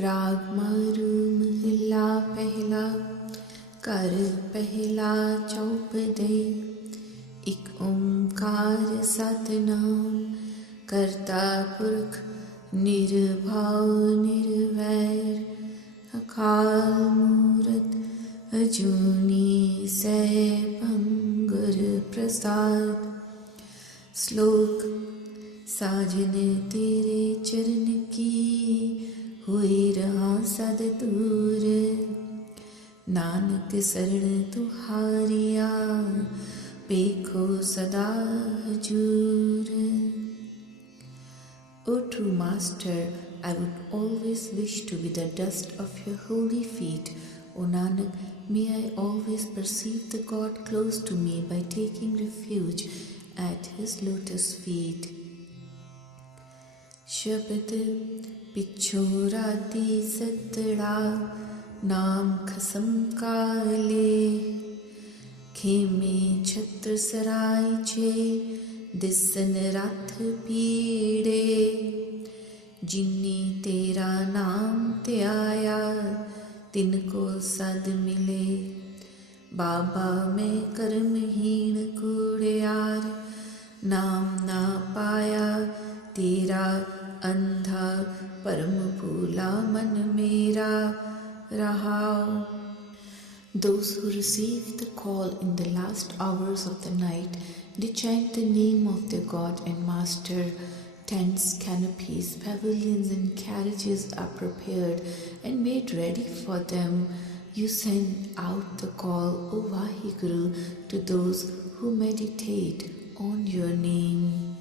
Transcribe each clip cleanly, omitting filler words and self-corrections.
राग मारू महला पहला कर पहला चौप दे एक ओंकार सतनाम करता पुरख निर्भाव निर्वैर अकाल मूरत अजूनी सैभं गुर प्रसाद। श्लोक साजन तेरे चरण की हुए रहा सद दूर, नानक शरण तुहारिया पेखो सदा हजूर। O true Master, I would always wish to be the dust of your holy feet. O Nanak, may I always perceive the God close to me by taking refuge at his lotus feet. शब्द पिछोराती सतड़ा नाम खसम काले, खेमे छत्र सराय छे दिसन रथ पीड़े, जिन्नी तेरा नाम ते आया तिनको सद मिले। बाबा मैं कर्महीन कूड़ियार, नाम ना पाया तेरा अंधा परम भूला मन मेरा रहा। Those who received the call in the last hours of the night did chant the name of their God and Master. Tents, canopies, pavilions and carriages are prepared and made ready for them. You send out the call, O Vaheguru, to those who meditate on your name.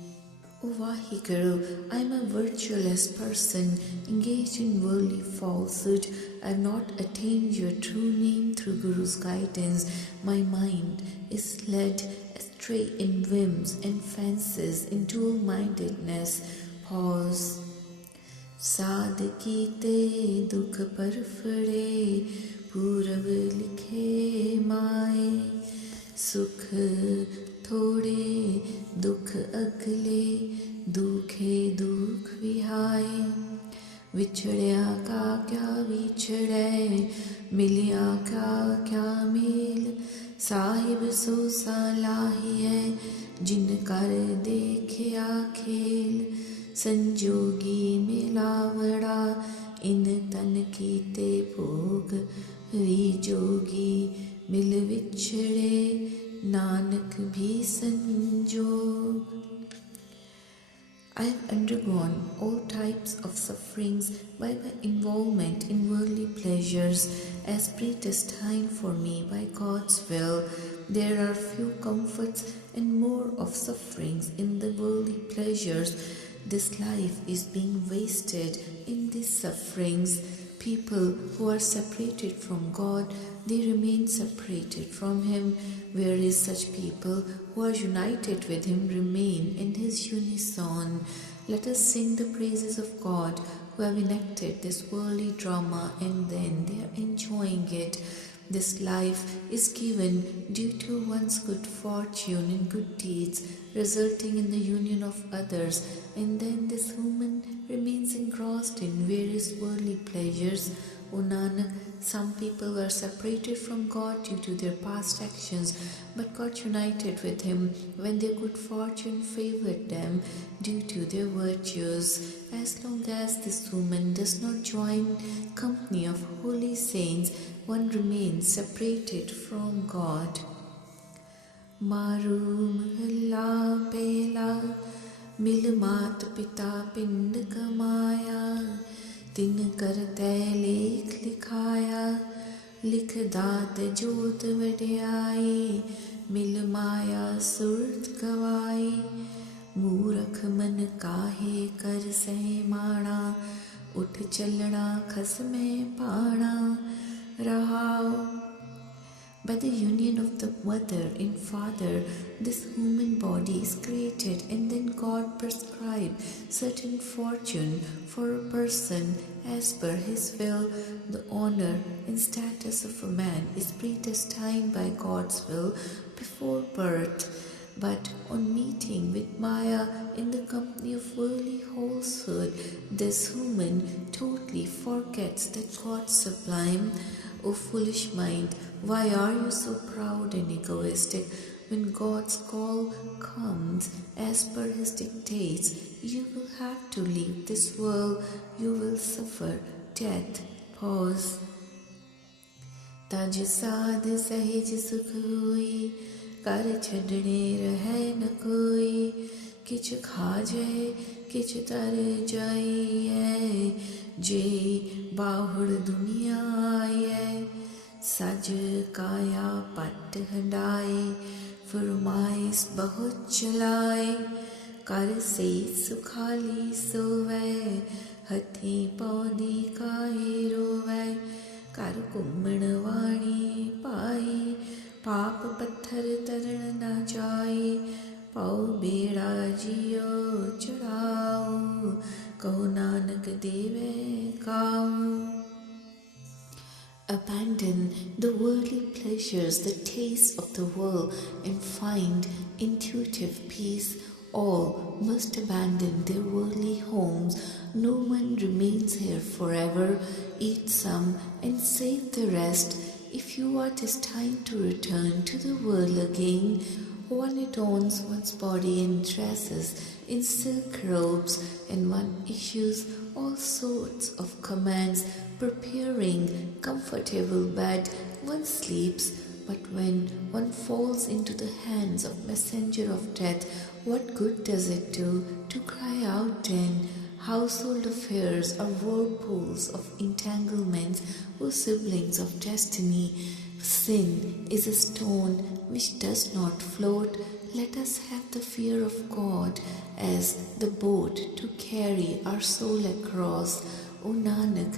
O Vaheguru, I am a virtueless person engaged in worldly falsehood. I have not attained your true name through Guru's guidance. My mind is led astray in whims and fancies, in dual-mindedness. Pause. साध कीते दुख पर फड़े पूरब लिखे माए, सुख थोड़े दुख अगले दुखे दुख विहाए। विछड़िया का क्या विछड़े मिलिया का क्या मेल, साहिब सो सलाहिए जिन कर देखिया खेल। संजोगी मिलावड़ा इन तन कीते भोग, विजोगी मिल विछड़े नानक भी संजोग। I have undergone all types of sufferings by my involvement in worldly pleasures as predestined for me by God's will. There are few comforts and more of sufferings in the worldly pleasures. This life is being wasted in these sufferings. People who are separated from God, they remain separated from Him, whereas such people who are united with Him remain in His unison. Let us sing the praises of God who have enacted this worldly drama and then they are enjoying it. This life is given due to one's good fortune and good deeds, resulting in the union of others, and then this woman remains engrossed in various worldly pleasures. O Nanak, some people were separated from God due to their past actions, but got united with Him when their good fortune favored them due to their virtues. As long as this woman does not join company of holy saints, one remains separated from God. Maru mahalla pehla मिल मात पिता पिंड कमाया, तिन करते लेख लिखाया, लिख दात जोत वड्याई, मिल माया सुरत गवाई। मूरख मन काहे कर सहमाना, उठ चलना खसमे पाना रहाओ। By the union of the mother and father, this human body is created, and then God prescribed certain fortune for a person as per His will. The honor and status of a man is predestined by God's will before birth. But on meeting with Maya in the company of worldly falsehood, this human totally forgets that God sublime. O foolish mind, why are you so proud and egoistic? When God's call comes as per His dictates, you will have to leave this world, you will suffer death. Pause. तज साध सहज सुख हुई, कर छड़ने रहे न कोई, किछ खा जाए किछ तर जाइए, जे बाहुड़ दुनिया आइए, सज काया पट हंडाए, फरमाइश बहुत चलाए, कर से सुखाली सोवे, हथी पौधी काहे रोवे, कर घुमण वाणी पाई, पाप पत्थर तरन न जाए, पाओ बेड़ा जियो चढ़ाओ, कहो नानक देवे काऊ. Abandon the worldly pleasures, the taste of the world, and find intuitive peace. All must abandon their worldly homes. No one remains here forever. Eat some and save the rest. If you are destined to return to the world again, one adorns one's body and dresses in silk robes, and one issues all sorts of commands, preparing comfortable bed. One sleeps, but when one falls into the hands of messenger of death, what good does it do to cry out then? Household affairs are whirlpools of entanglements, O siblings of destiny. Sin is a stone which does not float. Let us have the fear of God as the boat to carry our soul across. O Nanak,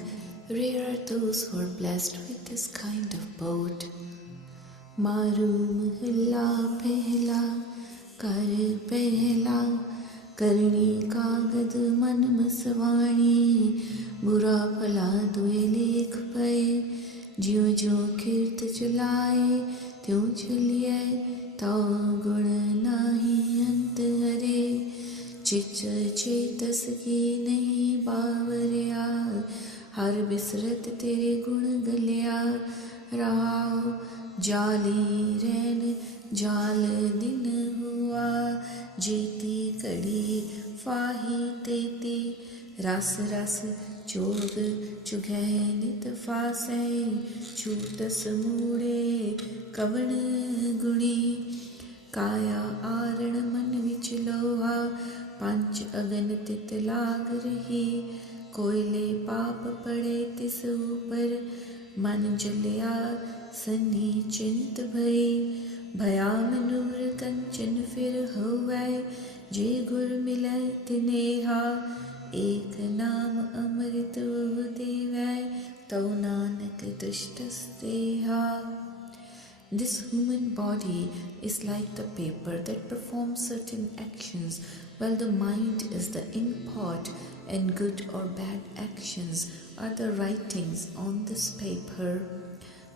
rare are those who are blessed with this kind of boat. Maru mahilla pehla, kar pehla, करणी कागद मन मसवाणी, बुरा भला दुए लेख पे, ज्यों ज्यों कीर्त चलाए त्यों चलिए, ताऊ गुण नाही अंत हरे, चिच चेतस की नहीं बावरिया, हर बिसरत तेरे गुण गलिया, राव जाली रैन जाल दिन हुआ, जीती कड़ी फाही तेती, रस रस चोग चुघै नित फासै, छूटस मूड़े कवण गुणी, काया आरण मन विच लोहा, पंच अगन तित लाग रही, कोयले पाप पड़े तिस ऊपर, मन जलिया सनी चिंत भई, भया मनूर कंचन फिर होवै, जे गुर मिलै तिनेहा, एक नाम अमृत वह देवै, तौ Nanak दृष्टस्तेहा. This human body is like the paper that performs certain actions, while the mind is the ink pot, and good or bad actions are the writings on this paper.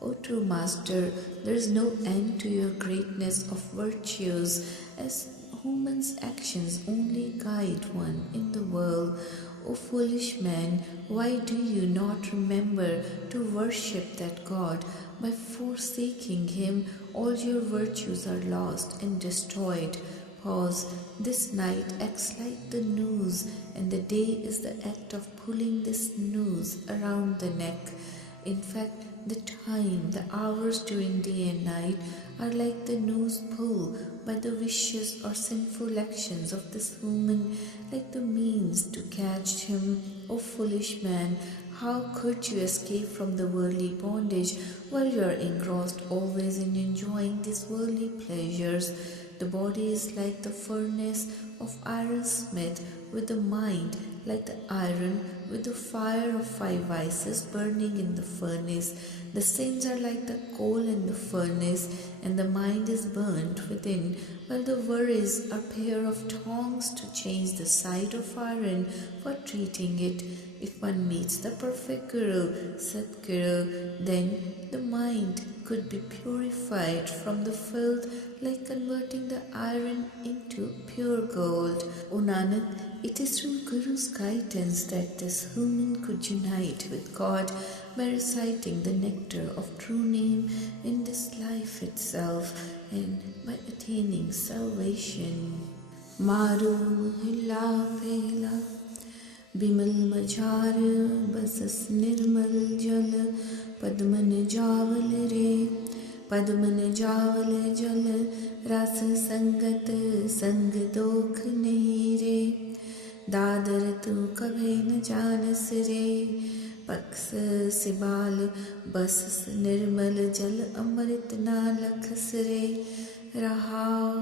O true Master, there is no end to your greatness of virtues, as human's actions only guide one in the world. O foolish man, why do you not remember to worship that God? By forsaking Him, all your virtues are lost and destroyed. Pause. This night acts like the noose, and the day is the act of pulling this noose around the neck. In fact, the time, the hours during day and night are like the noose pull by the vicious or sinful actions of this human, like the means to catch him. O foolish man, how could you escape from the worldly bondage while you are engrossed always in enjoying these worldly pleasures? The body is like the furnace of ironsmith, with the mind like the iron, with the fire of 5 vices burning in the furnace. The sins are like the coal in the furnace, and the mind is burnt within, while the worries are pair of tongs to change the side of iron for treating it. If one meets the perfect Guru, Satguru, then the mind could be purified from the filth like converting the iron into pure gold. O Nanak, it is through Guru's guidance that this human could unite with God by reciting the nectar of true name in this life itself and by attaining salvation. Maru Mahila Pehla बिमल मचार बसस निर्मल जल पद्मन जावल रे पद्मन जावल जल रस संगत संग दोख नहीं रे दादर तू कभे न जानस रे पक्स सिबाल बसस निर्मल जल अमृत ना लखस रे रहाओ.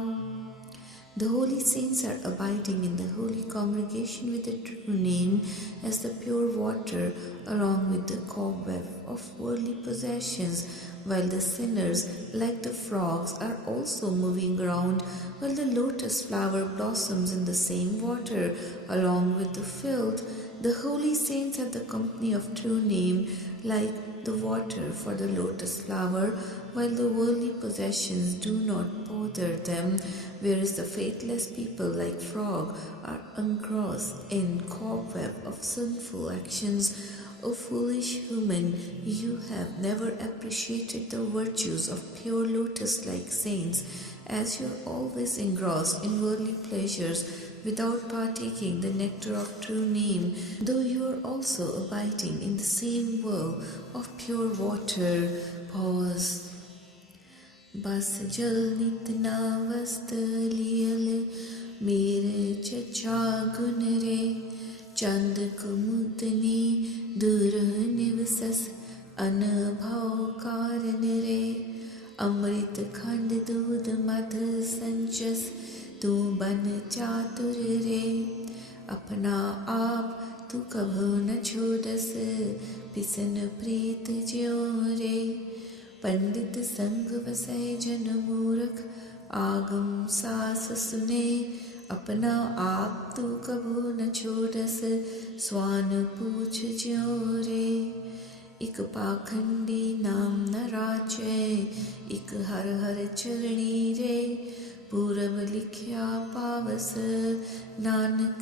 The holy saints are abiding in the holy congregation with the true name as the pure water along with the cobweb of worldly possessions, while the sinners, like the frogs, are also moving around, while the lotus flower blossoms in the same water along with the filth. The holy saints have the company of true name like the water for the lotus flower, while the worldly possessions do not bother them, whereas the faithless people like frog are engrossed in cobweb of sinful actions. O foolish human, you have never appreciated the virtues of pure lotus-like saints, as you are always engrossed in worldly pleasures without partaking the nectar of true name, though you are also abiding in the same well of pure water. Pause. बस जल नितना वस्त लियल मेरे चचा गुन रे चंद कुमुदनी दूर निवसस अनभाव कारण रे अमृत खंड दूध मध संचस तू बन चातुर रे अपना आप तू कभू न छोड़स पिसन प्रीत ज्यो रे पंडित संग वसै जन मूर्ख आगम सास सुने अपना आप तू कभू न छोड़स स्वान पूछ ज्यो रे इक पाखंडी नाम न राचै इक हर हर चरणी रे पूरब लिखिया पावस नानक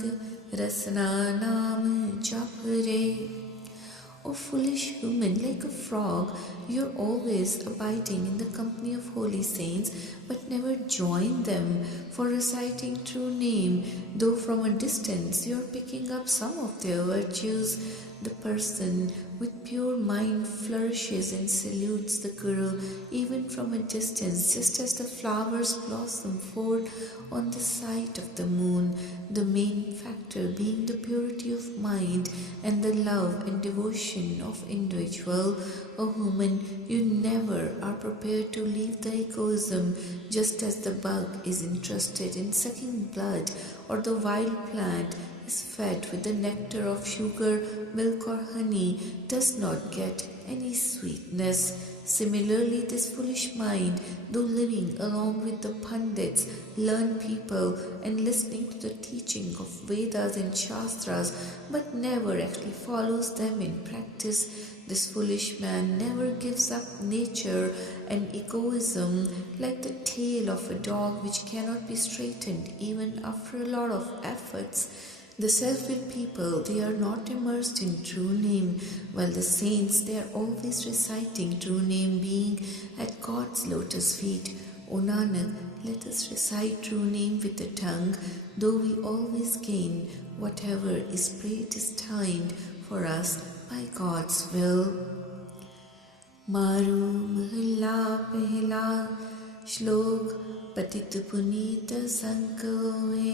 रसना नाम जप रे. O foolish human, like a frog, you are always abiding in the company of holy saints, but never join them for reciting true name, though from a distance you are picking up some of their virtues. The person with pure mind flourishes and salutes the Guru even from a distance, just as the flowers blossom forth on the sight of the moon, the main factor being the purity of mind and the love and devotion of individual. O human, you never are prepared to leave the egoism, just as the bug is interested in sucking blood or the wild plant is fed with the nectar of sugar, milk or honey, does not get any sweetness. Similarly, this foolish mind, though living along with the Pandits, learned people, and listening to the teaching of Vedas and Shastras, but never actually follows them in practice, this foolish man never gives up nature and egoism, like the tail of a dog which cannot be straightened even after a lot of efforts. The self-willed people, they are not immersed in true name, while the saints, they are always reciting true name, being at God's lotus feet. O Nanak, let us recite true name with the tongue, though we always gain whatever is predestined for us by God's will. Maru Mahila Pehla Shlok पतित पुनीत संकोए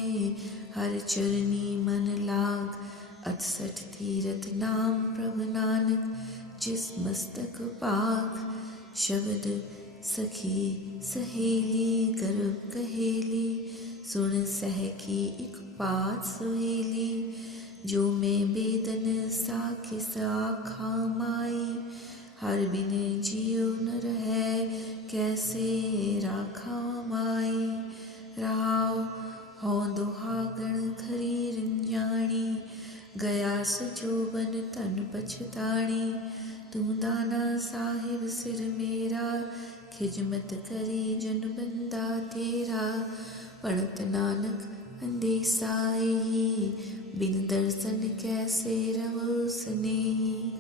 हर चरनी मन लाग 68 तीरथ नाम प्रभु नानक जिस मस्तक पाग शब्द सखी सहेली गर्भ कहेली सुन सह की एक बात सुहेली जो मैं बेदन साखी साखा माई हर बिन जियो न रहे कैसे राखा माई राव हो दुहागण खरी रंजानी गया सजोबन तन पछताणी, तू दाना साहिब सिर मेरा, खिजमत करी जन बंदा तेरा। पढ़त नानक अंधे साई, बिन दर्शन कैसे रवो स्नेही।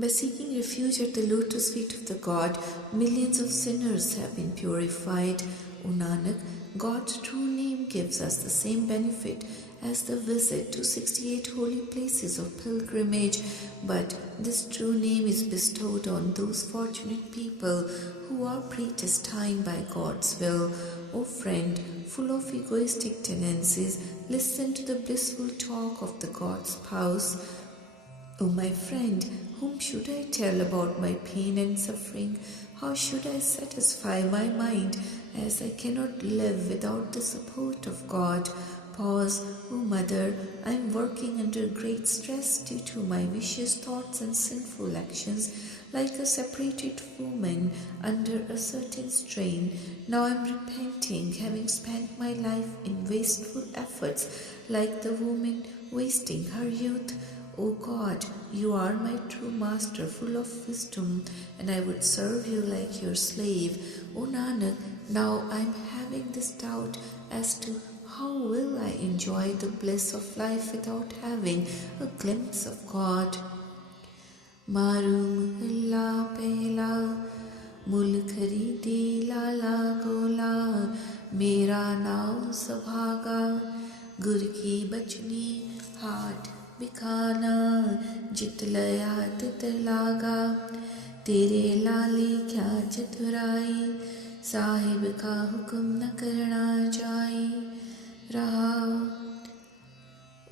By seeking refuge at the lotus feet of the God, millions of sinners have been purified. O Nanak, God's true name gives us the same benefit as the visit to 68 holy places of pilgrimage, but this true name is bestowed on those fortunate people who are predestined by God's will. O friend, full of egoistic tendencies, listen to the blissful talk of the God's spouse. O my friend, whom should I tell about my pain and suffering? How should I satisfy my mind, as I cannot live without the support of God? Pause, O mother, I am working under great stress due to my vicious thoughts and sinful actions, like a separated woman under a certain strain. Now I am repenting, having spent my life in wasteful efforts, like the woman wasting her youth. O God, you are my true master, full of wisdom, and I would serve you like your slave. O Nanak, now I am having this doubt as to how will I enjoy the bliss of life without having a glimpse of God. Maru Mahalla Pehla, Mul Kharide Lala Gola, Mera Nao Sabhaga, Gur Ki Bachni Haat बिखाना, जित लया तित लागा, तेरे लाले क्या चतुराई, साहिब का हुक्म न करना जाए। रहा,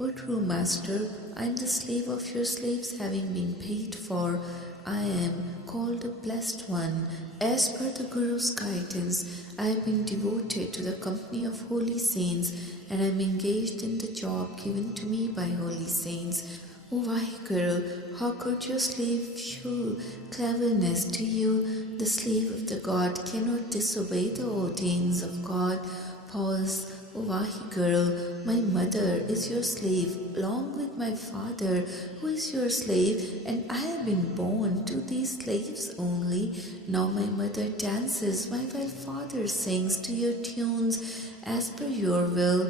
O true master, I am the slave of your slaves, having been paid for. I am called a blessed one. As per the Guru's guidance, I have been devoted to the company of holy saints, and I am engaged in the job given to me by holy saints. O Vaheguru, how could your slave show cleverness to you? The slave of the God cannot disobey the ordains of God. Pause. O Vaheguru, my mother is your slave, along with my father, who is your slave, and I have been born to these slaves only. Now my mother dances while my father sings to your tunes as per your will.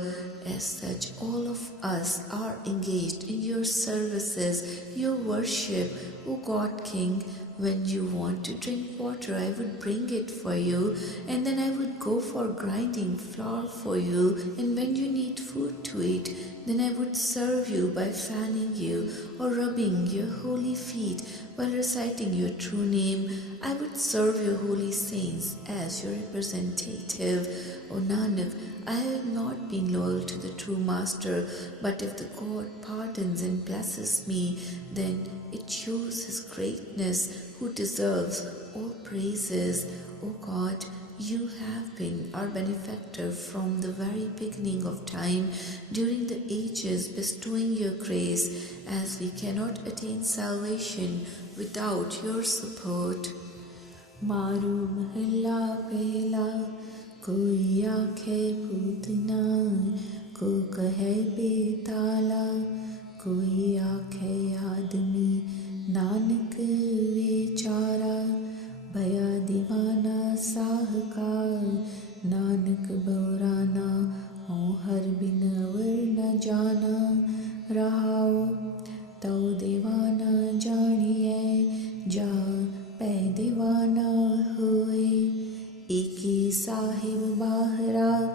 As such, all of us are engaged in your services, your worship, O God King. When you want to drink water, I would bring it for you, and then I would go for grinding flour for you. And when you need food to eat, then I would serve you by fanning you or rubbing your holy feet while reciting your true name. I would serve your holy saints as your representative. O Nanak, I have not been loyal to the true master, but if the God pardons and blesses me, then it shows his greatness, who deserves all praises. O God, you have been our benefactor from the very beginning of time, during the ages, bestowing your grace, as we cannot attain salvation without your support. Maru Mahalla Pehla, Koi Aakhe Putna, Ko Kahe Betala, Koi Aakhe Aadmi, Nanak Vichara, Bhaya Divana Sahaka, Nanak Baurana, Ho Har Bin Avar Na Jana, Rahao, Tau Divana Janiye, Ja Peh Divana Hoye, Eki Sahib Bahra,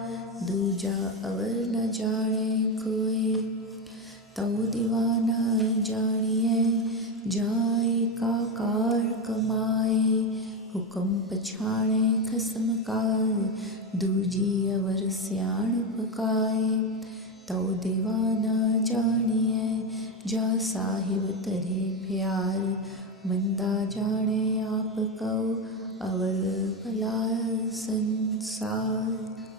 Duja Avar Na Jane Koye, Tau Divana Janiye, जाए का car कमाए, हुक्म पछाणे खसम का, दूजी अवर स्याण पकाए, तौ दीवाना जानिए, जा साहिब तरे प्यार, बंदा जाने आप कहो, अवर भला संसार.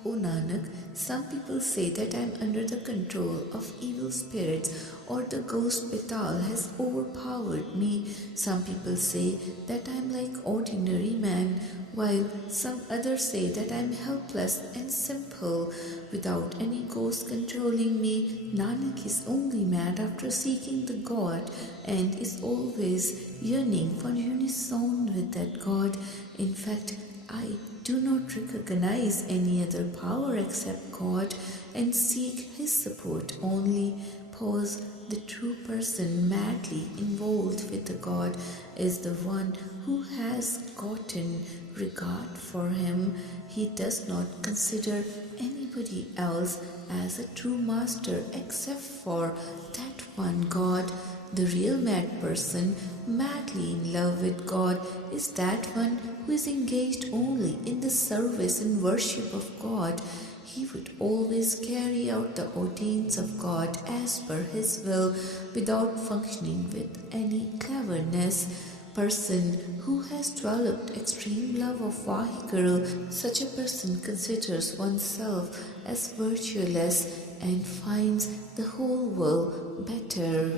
O Nanak, Some people say that I am under the control of evil spirits or the ghost Betal has overpowered me. Some people say that I am like ordinary man, while some others say that I am helpless and simple without any ghost controlling me. Nanak is only mad after seeking the God and is always yearning for unison with that God. In fact, I do not recognize any other power except God and seek His support only. Pause. The true person madly involved with the God is the one who has gotten regard for Him. He does not consider anybody else as a true master except for that one God. The real mad person, madly in love with God, is that one who is engaged only in the service and worship of God. He would always carry out the ordains of God as per His will without functioning with any cleverness. Person who has developed extreme love of Vaheguru, such a person considers oneself as virtueless and finds the whole world better.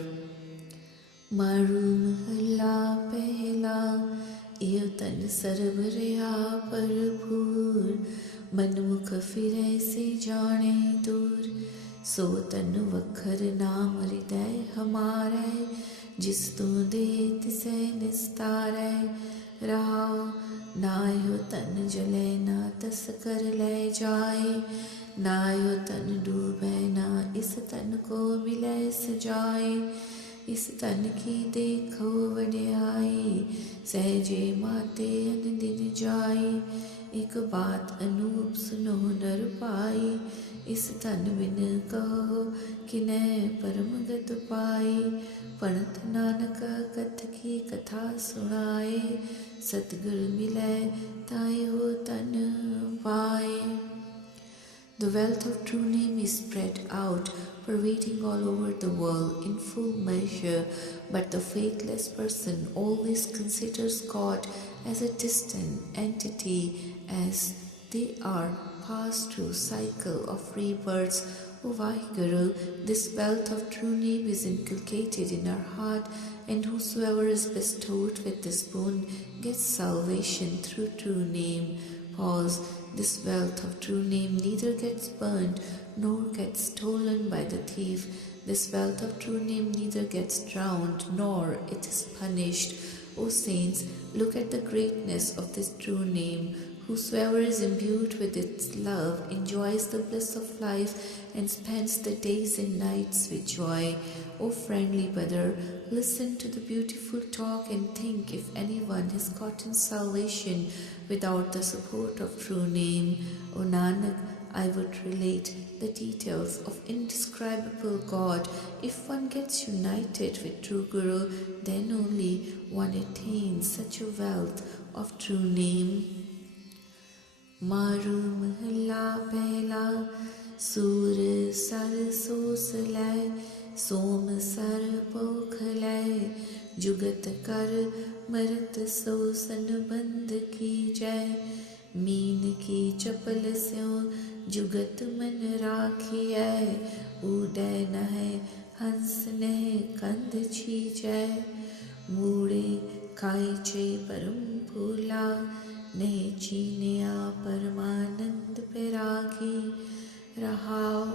मारू महला पहला इयो तन सरबरिया भरपूर मनमुख फिरे से जाने दूर सो तन वखर नाम हृदय हमारे जिस तू दे तिसे निस्तारे रहाओ नायो तन जले ना तस कर ले जाए नायो तन डूबे ना इस तन को मिले सजाए इस तन की देखो वड्याई सहजे माते अन दिन जाई एक बात अनूप सुनो नर पाई इस तन बिन कहो किने परम गत पाई पढ़त नानक कथ की कथा सुनाए सतगुर मिले ताय हो तन पाए. The wealth of true name is spread out, pervading all over the world in full measure, but the faithless person always considers God as a distant entity, as they are passed through cycle of rebirths. O Vaheguru, this wealth of true name is inculcated in our heart, and whosoever is bestowed with this boon gets salvation through true name. Pause. This wealth of true name neither gets burned nor gets stolen by the thief. This wealth of true name neither gets drowned nor it is punished. O saints, look at the greatness of this true name. Whosoever is imbued with its love enjoys the bliss of life and spends the days and nights with joy. O friendly brother, listen to the beautiful talk and think if anyone has gotten salvation without the support of true name. O Nanak, I would relate the details of indescribable God. If one gets united with true Guru, then only one attains such a wealth of true name. मारू महला पहला सूर sir सोस लय सोम sir पोख लय जुगत कर मरत सो सन बंद की जय मीन की चपल स्यों जुगत मन राखिय उदय नह हंस ने कंद छीजय मूड़े खाइचे परम फूला ने चीनिया परमानंद पैरागी रहाओ.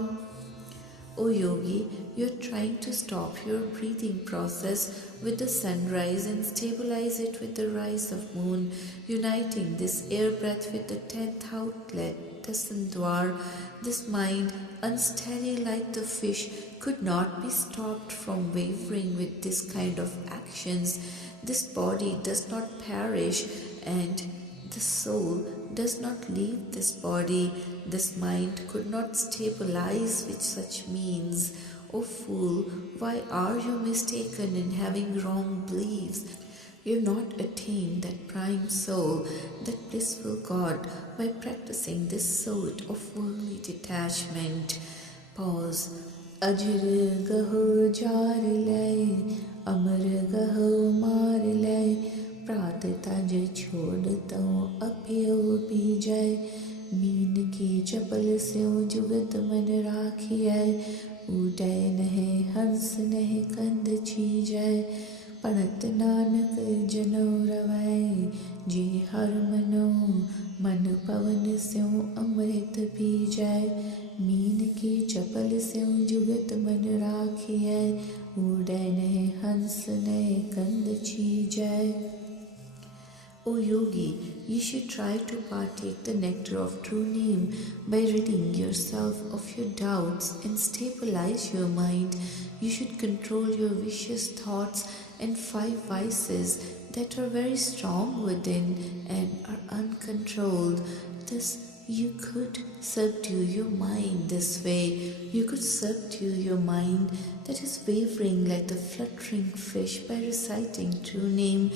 O yogi, you are trying to stop your breathing process with the sunrise and stabilize it with the rise of moon, uniting this air breath with the 10th outlet, the Sandwar. This mind, unsteady like the fish, could not be stopped from wavering with this kind of actions. This body does not perish and the soul does not leave this body. This mind could not stabilize with such means. O fool, why are you mistaken in having wrong beliefs? You have not attained that prime soul, that blissful God, by practicing this sort of worldly detachment. Pause. Ajir gaho jar lay, amar gaho mar lay, प्रात तज छोड़ तो अप्यो बीजय mean की चपल चपल स्यों जुगत मन राखियै, उडै नह हंस नह कंद चीजै, पढ़त नानक जनो रवै, जे हर मनो मन पवन स्यों अमृत पीजै, मीन की चपल स्यों जुगत मन राखियै, उडै नह हंस नह कंद चीजै. O yogi, you should try to partake the nectar of true name by ridding yourself of your doubts and stabilize your mind. You should control your vicious thoughts and 5 vices that are very strong within and are uncontrolled. Thus, you could subdue your mind this way. You could subdue your mind that is wavering like the fluttering fish by reciting true name.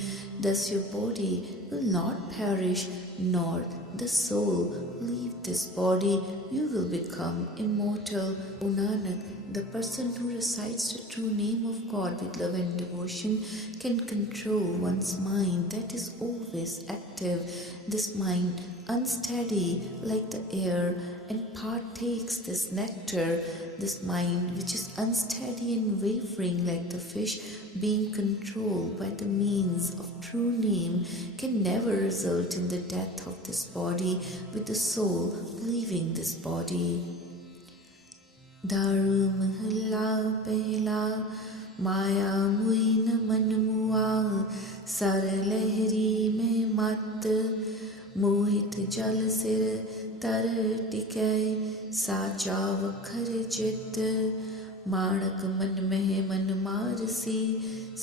Thus your body will not perish, nor the soul leave this body. You will become immortal. O Nanak, the person who recites the true name of God with love and devotion can control one's mind that is always active. This mind unsteady like the air and partakes this nectar. This mind which is unsteady and wavering like the fish, being controlled by the means of true name, can never result in the death of this body with the soul leaving this body. दारू महला पहला, माया मुई न मन मुआ, sir लहरी में मत, मोहित जल सिर तर टिकै, साचा वखर चित, माणक मन मह मन मारसी,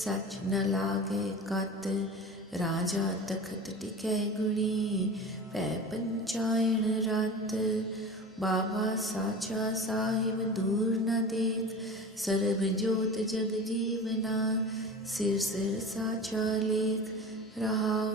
सच न लागे कत, राजा तखत टिकै गुणी, पै पंचायन रत, बाबा साचा साहिब दूर न देख, सर्ब ज्योत जग जीवना, सिर सिर साचा लेख रहाओ.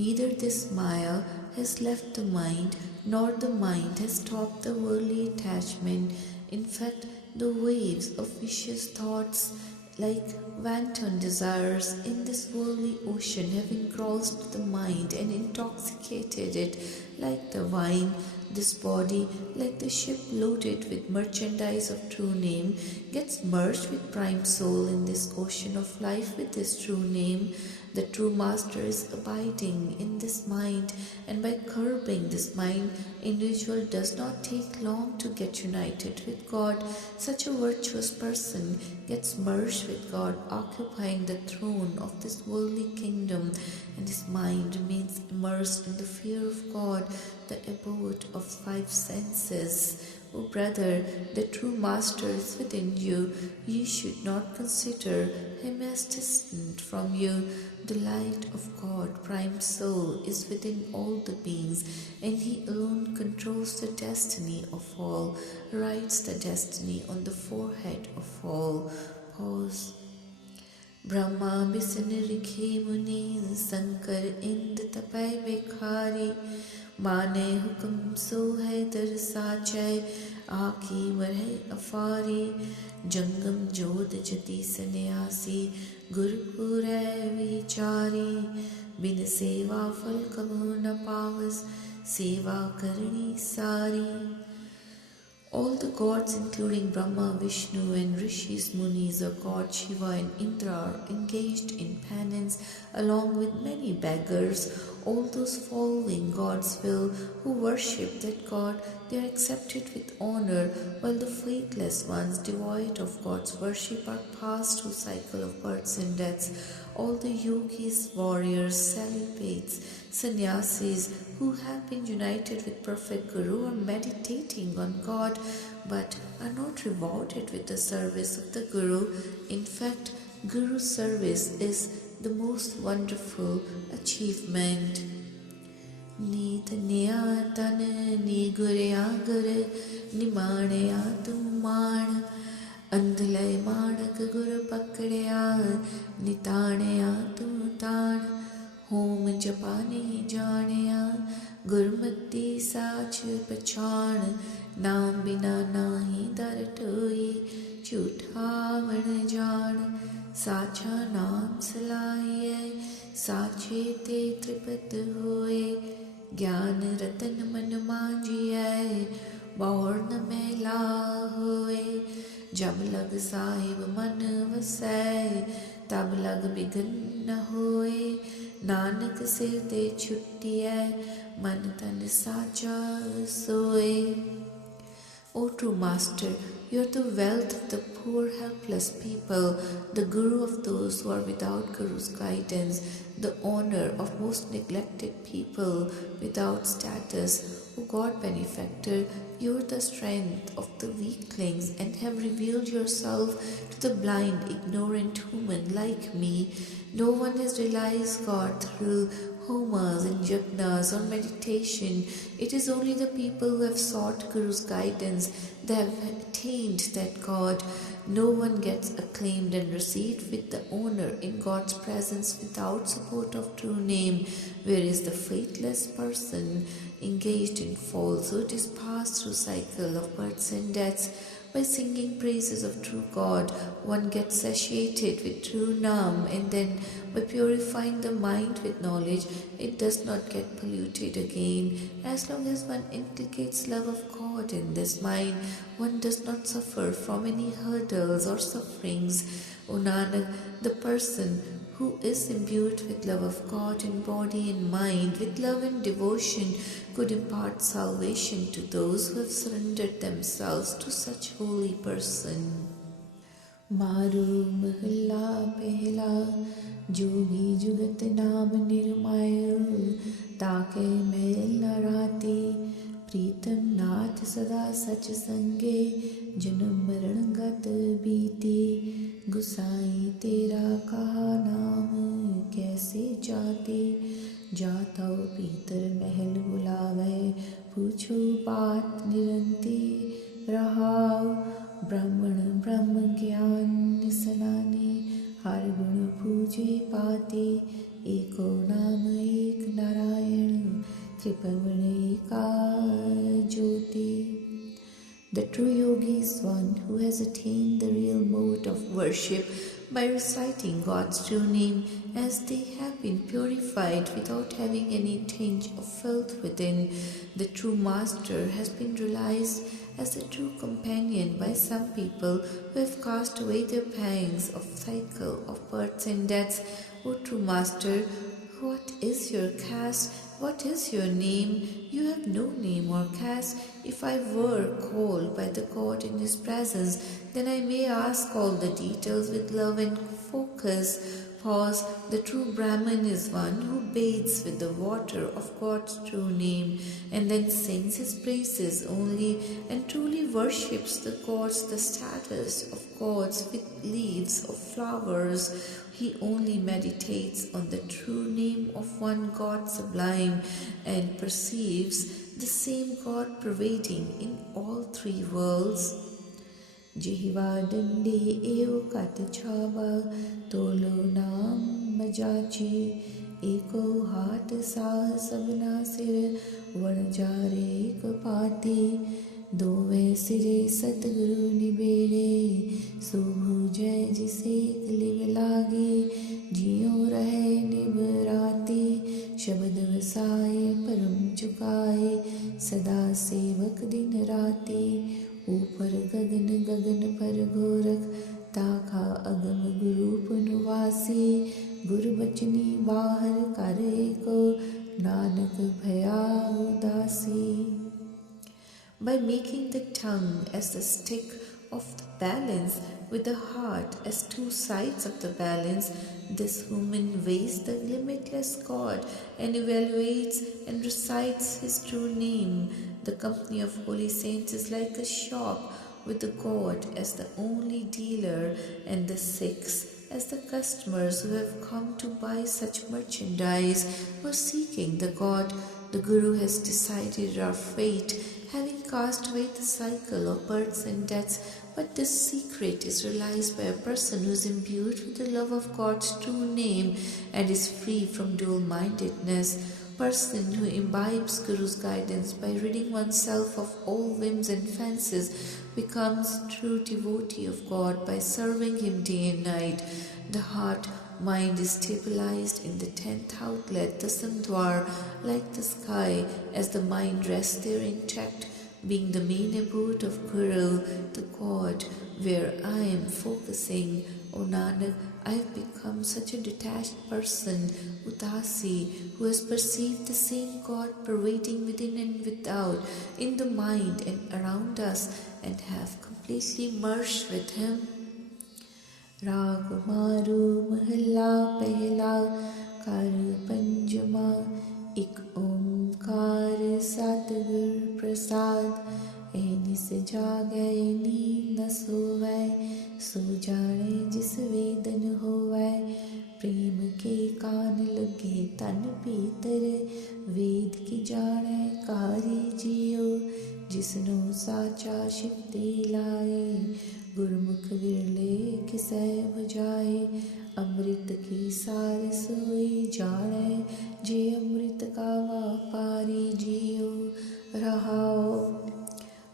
Neither this Maya has left the mind, nor the mind has stopped the worldly attachment. In fact, the waves of vicious thoughts, like wanton desires in this worldly ocean, have engrossed the mind and intoxicated it like the wine. This body, like the ship loaded with merchandise of true name, gets merged with prime soul in this ocean of life with this true name. The true master is abiding in this mind, and by curbing this mind, individual does not take long to get united with God. Such a virtuous person gets merged with God, occupying the throne of this worldly kingdom, and his mind remains immersed in the fear of God, the abode of 5 senses. O brother, the true master is within you. You should not consider him as distant from you. The light of God, prime soul, is within all the beings, and he alone controls the destiny of all, writes the destiny on the forehead of all. Pause. Brahma बिसन रिखे मुनि, शंकर इंद तपै बेखारी, माने हुक्म सो है दर साचै, आखी मरह अफारी, जंगम जोध जति सन्यासी, गुरपुरै विचारी, बिन सेवा फल कबो न पावस, सेवा करनी सारी. All the gods, including Brahma, Vishnu and Rishis, Munis, or God Shiva and Indra, are engaged in penance along with many beggars. All those following God's will who worship that God, they are accepted with honor, while the faithless ones, devoid of God's worship, are passed through cycle of births and deaths. All the yogis, warriors, celibates, sannyasis who have been united with perfect Guru are meditating on God, but are not rewarded with the service of the Guru. In fact, Guru service is the most wonderful achievement. Ni tanya tan ni gurya gur ni manaya tum man andhlai manak gur pakadya ni tanaya tum tan होम जपाने जानिया गुरमति साच पछाण नाम बिना नाही दर टोई झूठावण जान साचा नाम सलाहिए साचे ते त्रिपत होए ज्ञान रतन मन मांजिए, बौर न मैला होए। जब लग साहिब मन वसै, तब लग बिघन न होए। नानक सिर ते छुट्टिए, मन तन साचा सोए। O true Master, you are the wealth of the poor helpless people, the Guru of those who are without Guru's guidance, the honor of most neglected people without status. O God benefactor, you are the strength of the weaklings and have revealed yourself to the blind, ignorant human like me. No one has realized God through homas and jagnas or meditation. It is only the people who have sought Guru's guidance that have attained that God. No one gets acclaimed and received with the honor in God's presence without support of true name, whereas the faithless person engaged in falsehood is passed through cycle of births and deaths. By singing praises of true God, one gets satiated with true Nam, and then by purifying the mind with knowledge, it does not get polluted again. As long as one inculcates love of God in this mind, one does not suffer from any hurdles or sufferings. O Nanak, the person who is imbued with love of God in body and mind, with love and devotion, could impart salvation to those who have surrendered themselves to such holy person. मारू महला पहला, जोगी जुगत नाम निर्माय। ताके मैल न राती, प्रीतम नाथ सदा सच संगे। जन्म मरण गत बीती, गुसाई तेरा कहा नाम कैसे जाती। जाता पीतर महल बुलावे, पूछो बात निरंती। रहाव ब्राह्मण ब्रह्म ज्ञान निसनानी, हर गुण पूजे पाती। एको नाम एक नारायण, त्रिभुवन एका ज्योति। The true yogi is one who has attained the real mode of worship by reciting God's true name, as they have been purified without having any tinge of filth within. The true Master has been realized as the true companion by some people who have cast away their pangs of cycle of births and deaths. O true Master, what is your caste? What is your name? You have no name or caste. If I were called by the God in His presence, then I may ask all the details with love and focus. Pause. The true Brahman is one who bathes with the water of God's true name and then sings His praises only and truly worships the gods, the status of gods with leaves of flowers. He only meditates on the true name of one God sublime and perceives the same God pervading in all three worlds. जिह्वा दंडे एव कत छावा, तोलो नाम मजाची। एको हाथ साह सबना सिर, वण जारे एक पाती। दोवे सिरे सतगुरु निबेड़े, सो जय जिसे लिव लागे। जियो रहे निबराती, शब्द वसाए परम चुकाए। सदा सेवक दिन राती, ऊपर गगन गगन पर गोरख। ताखा अगम गुरूप निवासी, गुर बचनी बाहर करे को। नानक भया उदासी। By making the tongue as the stick of the balance, with the heart as two sides of the balance, this human weighs the limitless God and evaluates and recites His true name. The company of holy saints is like a shop with the God as the only dealer and the Sikhs as the customers who have come to buy such merchandise or seeking the God. The Guru has decided our fate, having cast away the cycle of births and deaths. But this secret is realized by a person who is imbued with the love of God's true name and is free from dual-mindedness. Person who imbibes Guru's guidance by ridding oneself of all whims and fancies becomes true devotee of God by serving Him day and night. The heart mind is stabilized in the 10th outlet, the Samdwar, like the sky, as the mind rests there intact, being the main abode of Guru, the God, where I am focusing. O Nanak, I have become such a detached person, Udasi, who has perceived the same God pervading within and without, in the mind and around us, and have completely merged with Him. राग मारू महला पहला कर पंजमा एक ओंकार सतगुर प्रसाद ऐनिस जागै नींद न सोवै सो जाने जिस वेदन होवै प्रेम के कान लगे तन भीतर वेद की जाने कारी जियो जिसनो साचा शिव दे लाए गुरमुख विरले किसै भजाए अमृत की सार सोई जाने जे अमृत का व्यापारी जियो रहाओ.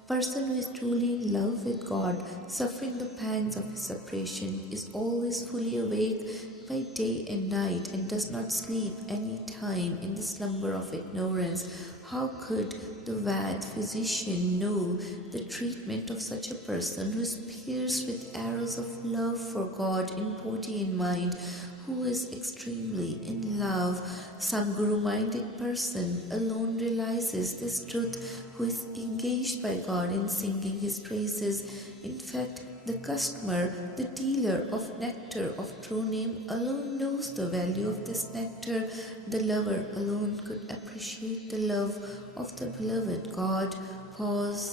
Person who is truly in love with God, suffering the pangs of his separation, is always fully awake by day and night and does not sleep any time in the slumber of ignorance. How could the Vad physician know the treatment of such a person who is pierced with arrows of love for God in body and mind, who is extremely in love? Some Guru-minded person alone realizes this truth, who is engaged by God in singing His praises. In fact, the customer, the dealer of nectar of true name alone knows the value of this nectar. The lover alone could appreciate the love of the beloved God. Pause.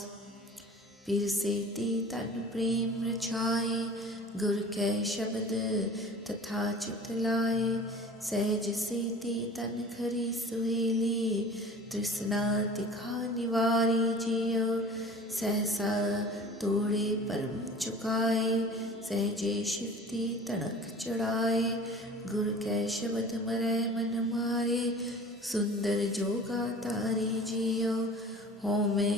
पीर सेती तन प्रेम रचाए गुर कै शब्द तथा चित लाए सहज सेती तन खरी सुहेली तृष्णा तिखा निवारी जियो सहसा तोड़े परम चुकाए सहजे शिवती तणक चढ़ाए गुर कै शब्द मरै मन मारे सुंदर जोगा तारी जियो होमे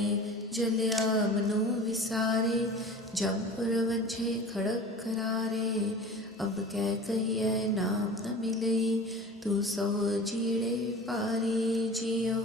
जलिया मनो विसारे जमपुर वंझे खड़क करारे अब कै कहिए नाम न मिले तू सो जीड़े पारी जियो.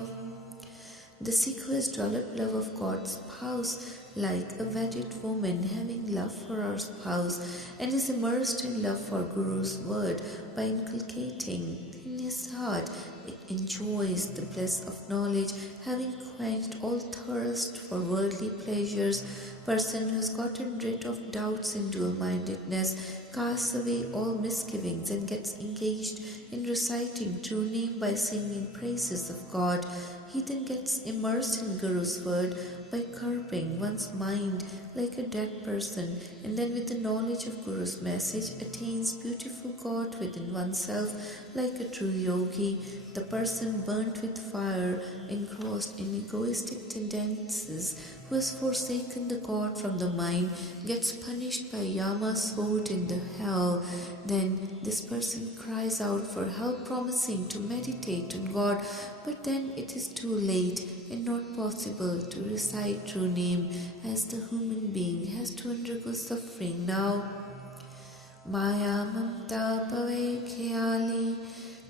The Sikh who has developed love of God's spouse, like a wedded woman having love for her spouse, and is immersed in love for Guru's word by inculcating in his heart, it enjoys the bliss of knowledge, having quenched all thirst for worldly pleasures. Person who has gotten rid of doubts and dual-mindedness casts away all misgivings and gets engaged in reciting true name by singing praises of God. He then gets immersed in Guru's word by curbing one's mind like a dead person, and then with the knowledge of Guru's message attains beautiful God within oneself like a true yogi. The person burnt with fire, engrossed in egoistic tendencies, who has forsaken the God from the mind, gets punished by Yama's sword in the hell. Then this person cries out for help, promising to meditate on God, but then it is too late and not possible to recite true name, as the human being has to undergo suffering now. Maya mamta pave khayali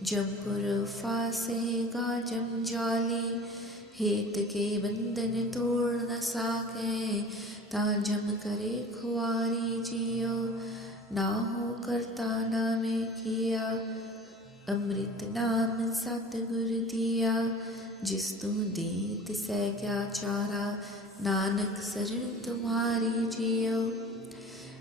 Jampur फासेगा जमजाली हेत के बंधन तोड़ न साके तांजम करे खुआरी जियो ना हो करता नामे किया अमृत नाम सतगुर दिया जिस तू दे तिसै क्या चारा नानक शरण तुम्हारी जियो.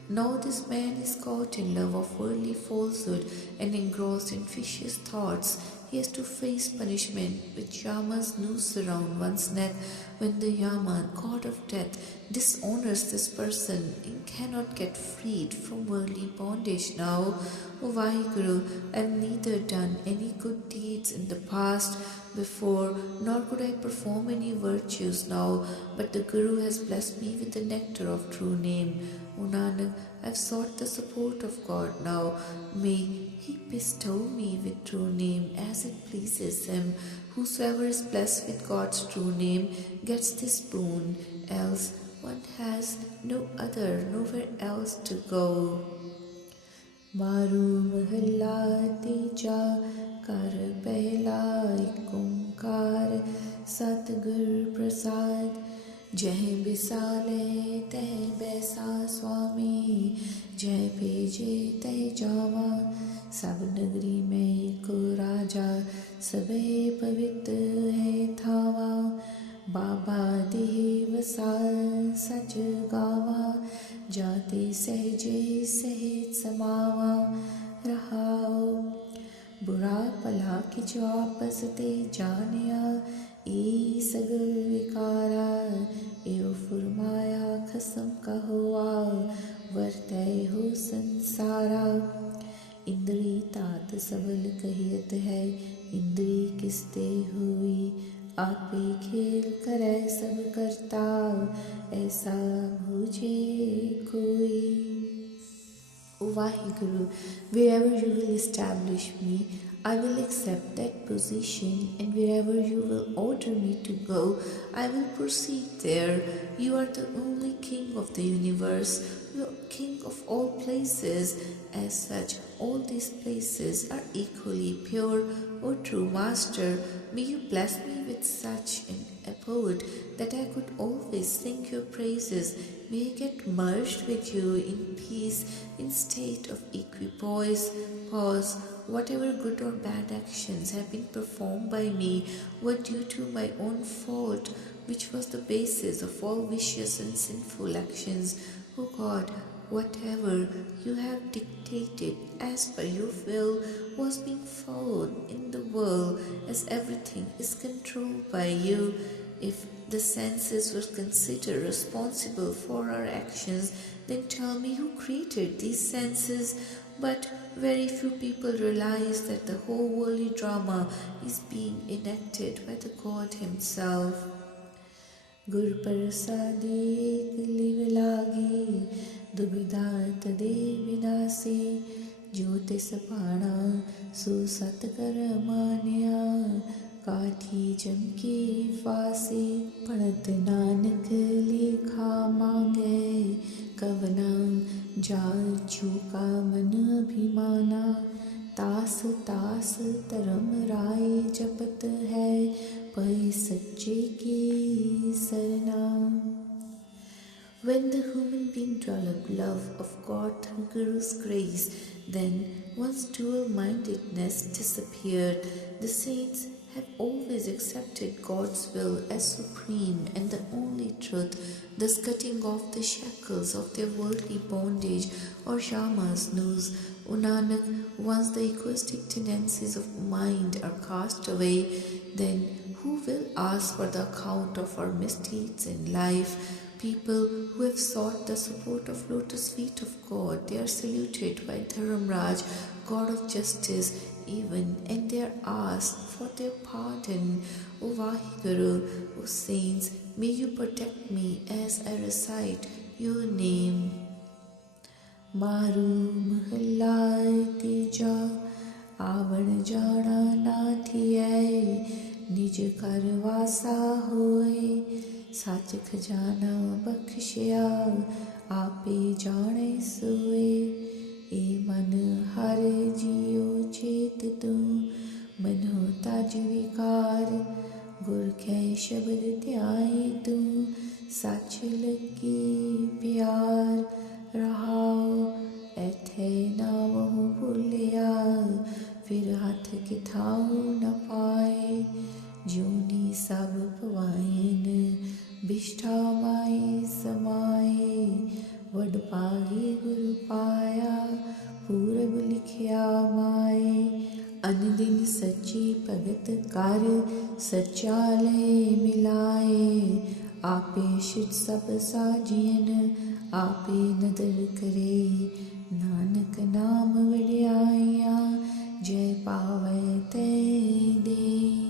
Now this man is caught in love of worldly falsehood and engrossed in vicious thoughts. He has to face punishment with Yama's noose around one's neck when the Yama, god of death, dishonors this person and cannot get freed from worldly bondage now. O Vaheguru, I have neither done any good deeds in the past before, nor could I perform any virtues now, but the Guru has blessed me with the nectar of true name. O Nanak, I have sought the support of God now. May He bestow me with true name as it pleases Him. Whosoever is blessed with God's true name gets this boon, else one has no other, nowhere else to go. मारू महला तीजा कर पहला एक ओंकार सतगुर प्रसाद। जह बिसाले तह बैसा स्वामी, जह भेजे तह जावा। सब नगरी में को राजा, सबे पवित्र है थावा। बाबा देह वसाल सच गावा, जाते सहजे सहेज समावा। रहाओ बुरा भला किछ आपस ते जानिया, ए सगल विकारा। एव फुरमाया खसम कहोआ, वर्तै हो संसारा। इंद्री तात सबल कहियत है, इंद्री किसते हुई। आपे खेल करे सब करता, ऐसा बूझे कोई। O Vaheguru, wherever you will establish me, I will accept that position, and wherever you will order me to go, I will proceed there. You are the only King of the universe, you are King of all places. As such, all these places are equally pure. O true Master, may you bless me with such an abode that I could always sing your praises. May I get merged with you in peace, in state of equipoise. Pause. Whatever good or bad actions have been performed by me were due to my own fault, which was the basis of all vicious and sinful actions. O God, whatever you have dictated as per your will was being followed in the world, as everything is controlled by you. If the senses were considered responsible for our actions, then tell me who created these senses. But very few people realize that the whole worldly drama is being enacted by the God Himself. गुर प्रसादे live लागे, दुविधा तदे विनाशी। जो तिस पाणा सो सत कर मानिया, काठी जम की फांसी। पढ़त नानक लेखा मांगे, कवना जाल झूका मन अभिमाना। तास तास धर्म राय जपत है, पै सच्चे की Sarna. When the human being developed love of God through Guru's grace, then one's dual-mindedness disappeared. The saints have always accepted God's will as supreme and the only truth, thus cutting off the shackles of their worldly bondage or Shama's noose. O Nanak, once the egoistic tendencies of mind are cast away, then who will ask for the account of our misdeeds in life? People who have sought the support of lotus feet of God, they are saluted by Dharamraj, God of justice, even, and they are asked for their pardon. O Vaheguru, O saints, may you protect me as I recite your name. Maru mahallai tija, आवन जाना ना थिए। निज कर वासा होए, सच खजाना बख्शिया। आपे जाने सोए, ए मन हर जियो चेत तू। मनो तज विकार, गुर कै शब्द ध्याए तू। सच लगी प्यार, रहाओ ऐथे ना वह भूलिया। फिर हाथ किथाऊ न पाए, जूनी सब पवाइन। बिष्ठा माए समाए, वड पागे गुरु पाया। पूरब लिखिया माए, अन दिन सच्ची भगत कर। सचालय मिलाए, आपे शिट सब साजियन। आपे नदर करे, नानक नाम वड्याइया। जय पावै ते दे।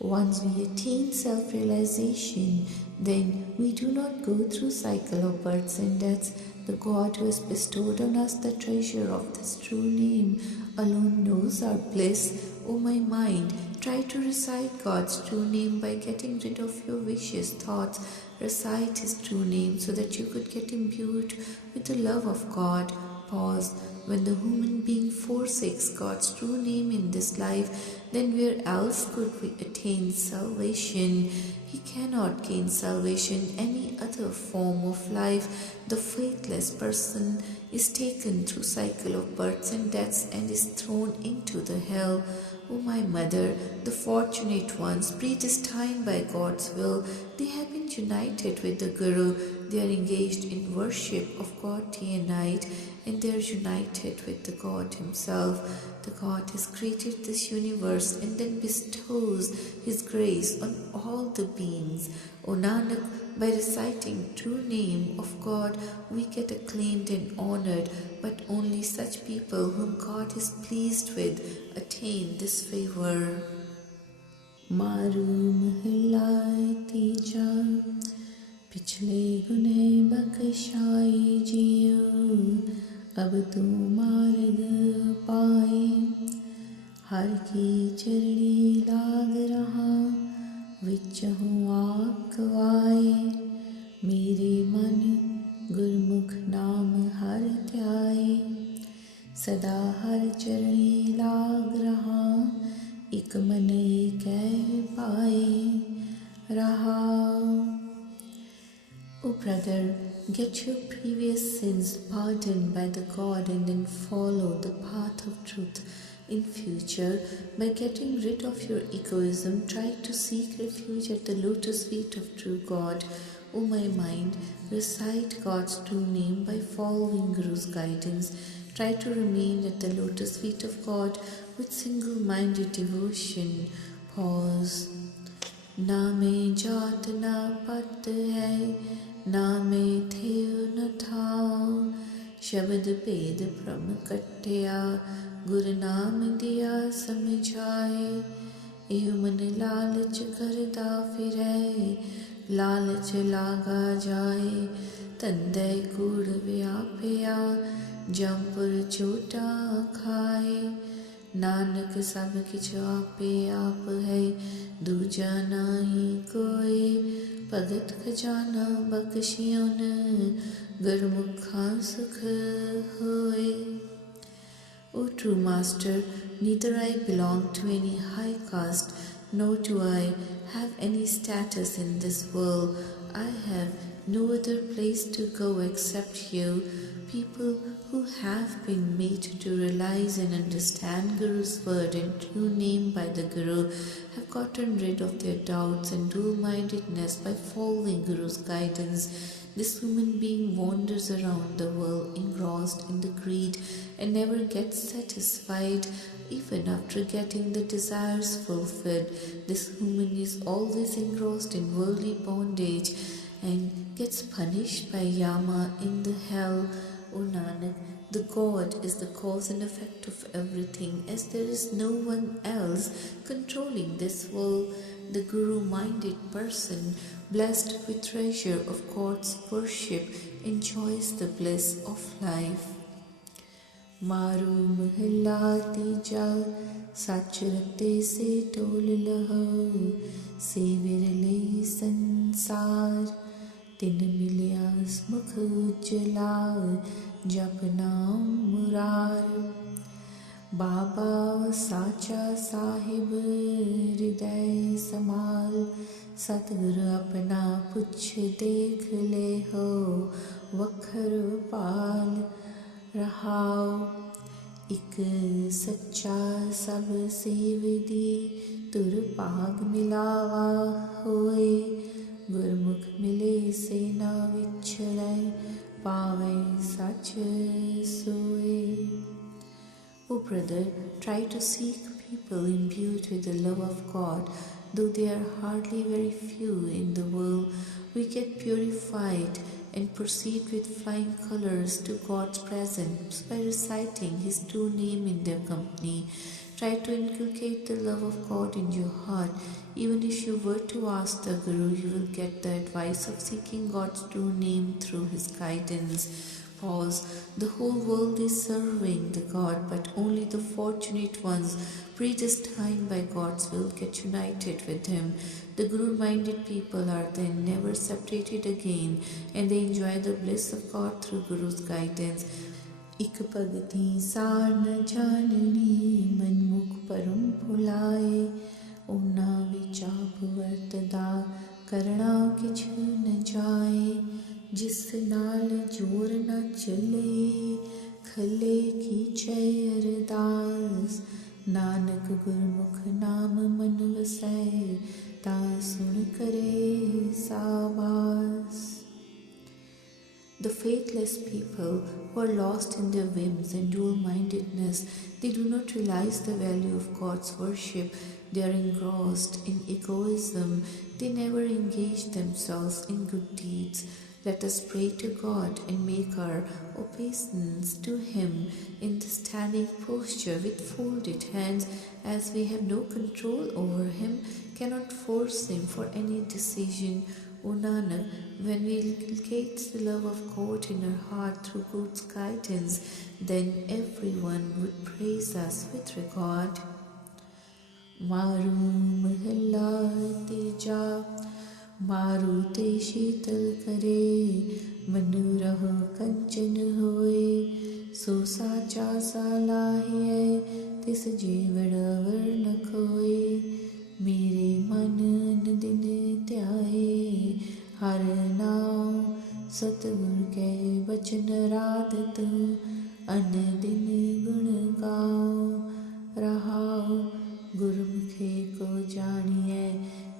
Once we attain self-realization, then we do not go through cycle of births and deaths. The God who has bestowed on us the treasure of this true name alone knows our bliss. O my mind, try to recite God's true name by getting rid of your vicious thoughts. Recite His true name so that you could get imbued with the love of God. Pause. When the human being forsakes God's true name in this life, then where else could we attain salvation? He cannot gain salvation any other form of life. The faithless person is taken through cycle of births and deaths and is thrown into the hell. O my mother, the fortunate ones, predestined by God's will, they have been united with the Guru. They are engaged in worship of God day and night, and they are united with the God Himself. The God has created this universe and then bestows His grace on all the beings. O Nanak, by reciting true name of God, we get acclaimed and honored, but only such people whom God is pleased with attain this favor. Maru mahla tija, पिछले गुने बख्शाई जियो, अब तू मार्ग पाए, हर की चरणी लाग रहा, विच हूँ आप गवाए, मेरे मन गुरमुख नाम हर ध्याए, सदा हर चरणी लाग रहा, एक मन कह पाए रहा. O brother, get your previous sins pardoned by the God and then follow the path of truth. In future, by getting rid of your egoism, try to seek refuge at the lotus feet of true God. O my mind, recite God's true name by following Guru's guidance. Try to remain at the lotus feet of God with single-minded devotion. Pause. ना में जात ना पत है, ना में थे न था, शब्द भेद भ्रम कट्या, गुरु नाम दिया समझाए, एह मन लालच करदा फिरै, लालच लागा जाए, तंदै कूड़ व्यापया, जमपुर छोटा खाए, नानक सब किछ आपे आप है, दूजा नाही कोई, भगत खजाना बख्शियोन, गुरमुखा सुख होए. O true Master, neither I belong to any high caste, nor do I have any status in this world. I have no other place to go except you. People who have been made to realize and understand Guru's word and true name by the Guru have gotten rid of their doubts and dual-mindedness by following Guru's guidance. This human being wanders around the world engrossed in the greed and never gets satisfied even after getting the desires fulfilled. This human is always engrossed in worldly bondage and gets punished by Yama in the hell. O Nanak, the God is the cause and effect of everything, as there is no one else controlling this world. The Guru-minded person, blessed with treasure of God's worship, enjoys the bliss of life. मारू महला तीजा, सच रते से toll लहो, से विरले संसार, तिन मिलिया मुख उज्जला, जप नाम मुरार. बाबा साचा साहिब हृदय समाल, सतगुरु अपना पुछ देख ले हो, वखर पाल रहाओ. एक सच्चा सब सेव दी, तुर पाग मिलावा होए, गुरमुख मिले से ना विछड़ै, पावे सच सोए. O brother, try to seek people imbued with the love of God. Though they are hardly very few in the world, we get purified and proceed with flying colors to God's presence by reciting His true name in their company. Try to inculcate the love of God in your heart. Even if you were to ask the Guru, you will get the advice of seeking God's true name through His guidance. Pause. The whole world is serving the God, but only the fortunate ones, predestined by God's will, get united with Him. The Guru-minded people are then never separated again, and they enjoy the bliss of God through Guru's guidance. इक भगति सार न जाननी मनमुख परम भुलाए ओना विचाप वर्तदा करना किछ न जाए जिस नाल जोर न चले खले कीचै अरदास नानक गुरमुख नाम मन वसै ता सुन करे साबास। The faithless people who are lost in their whims and dual-mindedness, they do not realize the value of God's worship. They are engrossed in egoism. They never engage themselves in good deeds. Let us pray to God and make our obeisance to Him in the standing posture with folded hands, as we have no control over Him, cannot force Him for any decision. O Nanak, when we inculcate the love of God in our heart through God's guidance, then everyone would praise us with regard. Maru mahalla teja, maru te sheetal kare, manu raho kanchan hoye, so sacha salahiye, tis jevada varna koye. मेरे मन दिन ध्याए हर नाम सतगुर के बचन राधत अन दिन गुण गाओ रहाओ गुरमुखे को जानिए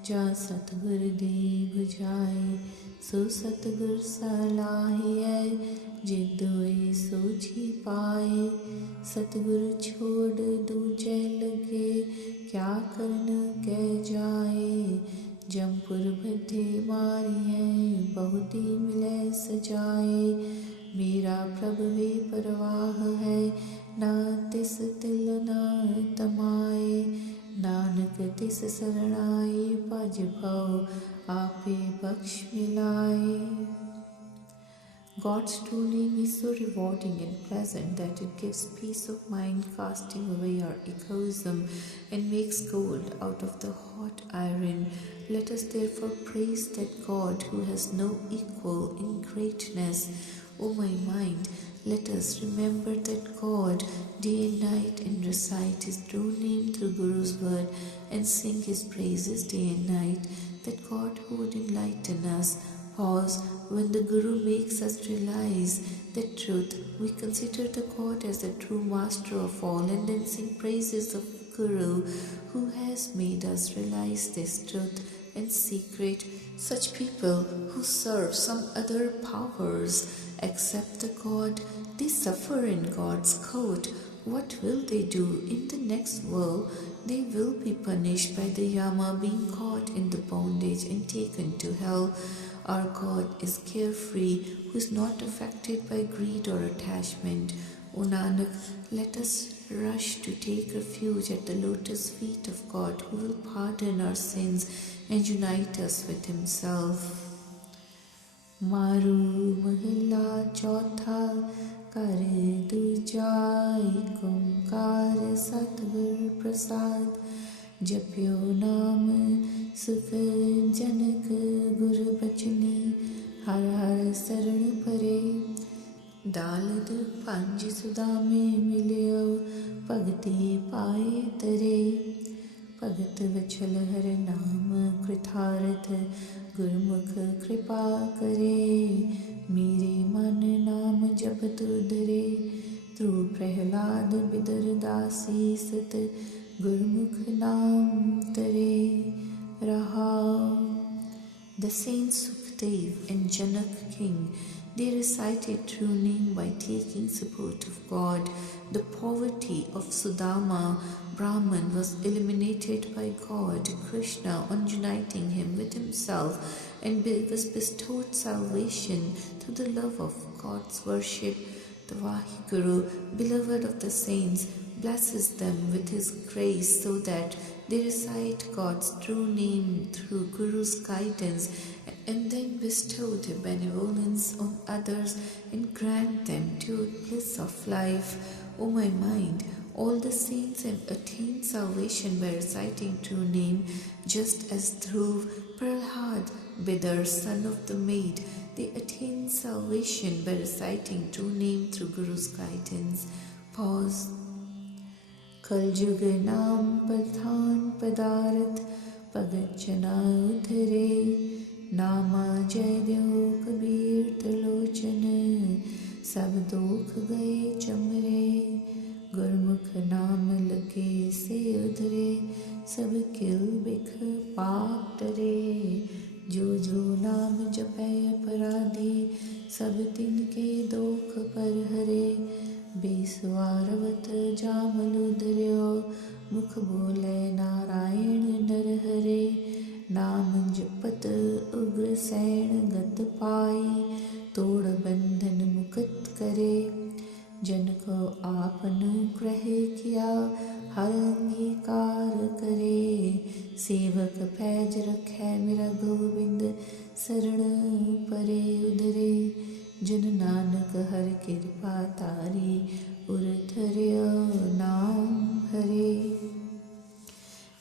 जा सतगुर दे बुझाए सो सतगुर सलाहिए जिदोए सोची पाए सतगुर छोड़ दूजे लगे क्या करन कह जाए जमपुर बधे मारिए बहुती मिले सजाए मेरा प्रभु वे परवाह है ना तिस तिल ना तमाए नानक तिस शरणाई भज भव आपे बख्श मिलाए। God's true name is so rewarding and pleasant that it gives peace of mind, casting away our egoism and makes gold out of the hot iron. Let us therefore praise that God who has no equal in greatness. O my mind, let us remember that God day and night and recite His true name through Guru's word and sing His praises day and night, that God who would enlighten us. Pause when the Guru makes us realize the truth. We consider the God as the true master of all and then sing praises of Guru who has made us realize this truth and secret. Such people who serve some other powers except the God, they suffer in God's court. What will they do in the next world? They will be punished by the Yama, being caught in the bondage and taken to hell. Our God is carefree, who is not affected by greed or attachment. O Nanak, let us rush to take refuge at the lotus feet of God, who will pardon our sins and unite us with Himself. Maru mahalla chautha kar duja ek omkar satgur prasad जप्यो नाम सुख जनक गुर बचनी हर हर शरण परे दालद पंज सुदा में मिलियो भगति पाए तरे भगत वचल हर नाम कृतार्थ गुरमुख कृपा करे मेरे मन नाम जप तु धरे ध्रु प्रहलाद बिदर दासी सत Gurmukh Naam Tare Rahao. The saints Sukhdev and Janak king, they recited true name by taking support of God. The poverty of Sudama Brahman was eliminated by God, Krishna, on uniting him with himself, and was bestowed salvation through the love of God's worship. The Vaheguru, beloved of the saints, blesses them with His grace so that they recite God's true name through Guru's guidance and then bestow their benevolence on others and grant them pure bliss of life. O my mind, all the saints have attained salvation by reciting true name, just as Dhruv, Prahlad, Bidar, son of the maid, they attain salvation by reciting true name through Guru's guidance. Pause. Kaljug naam pradhan padarth Pagat Jana Udhare Nama Jaydev Kabir Talochan Sab Dokh Gaye Chamre Gurmukh Naam Lage Se Udhare Sab Kil Bikh Paap Tare Jo Jo Naam Japai Aparadhi Sab Tinke Dokh Par Hare Beswaravat Jamal Udharyo मुख बोले नारायण नर हरे नाम जपत उग्र San गत पाई तोड़ बंधन मुक्त करे जन को आपन ग्रह किया हर अंगीकार करे सेवक पैज रखे मेरा गोविंद शरण परे उधरे जन नानक हर कृपा तारी उर धर्यो नाम हरे.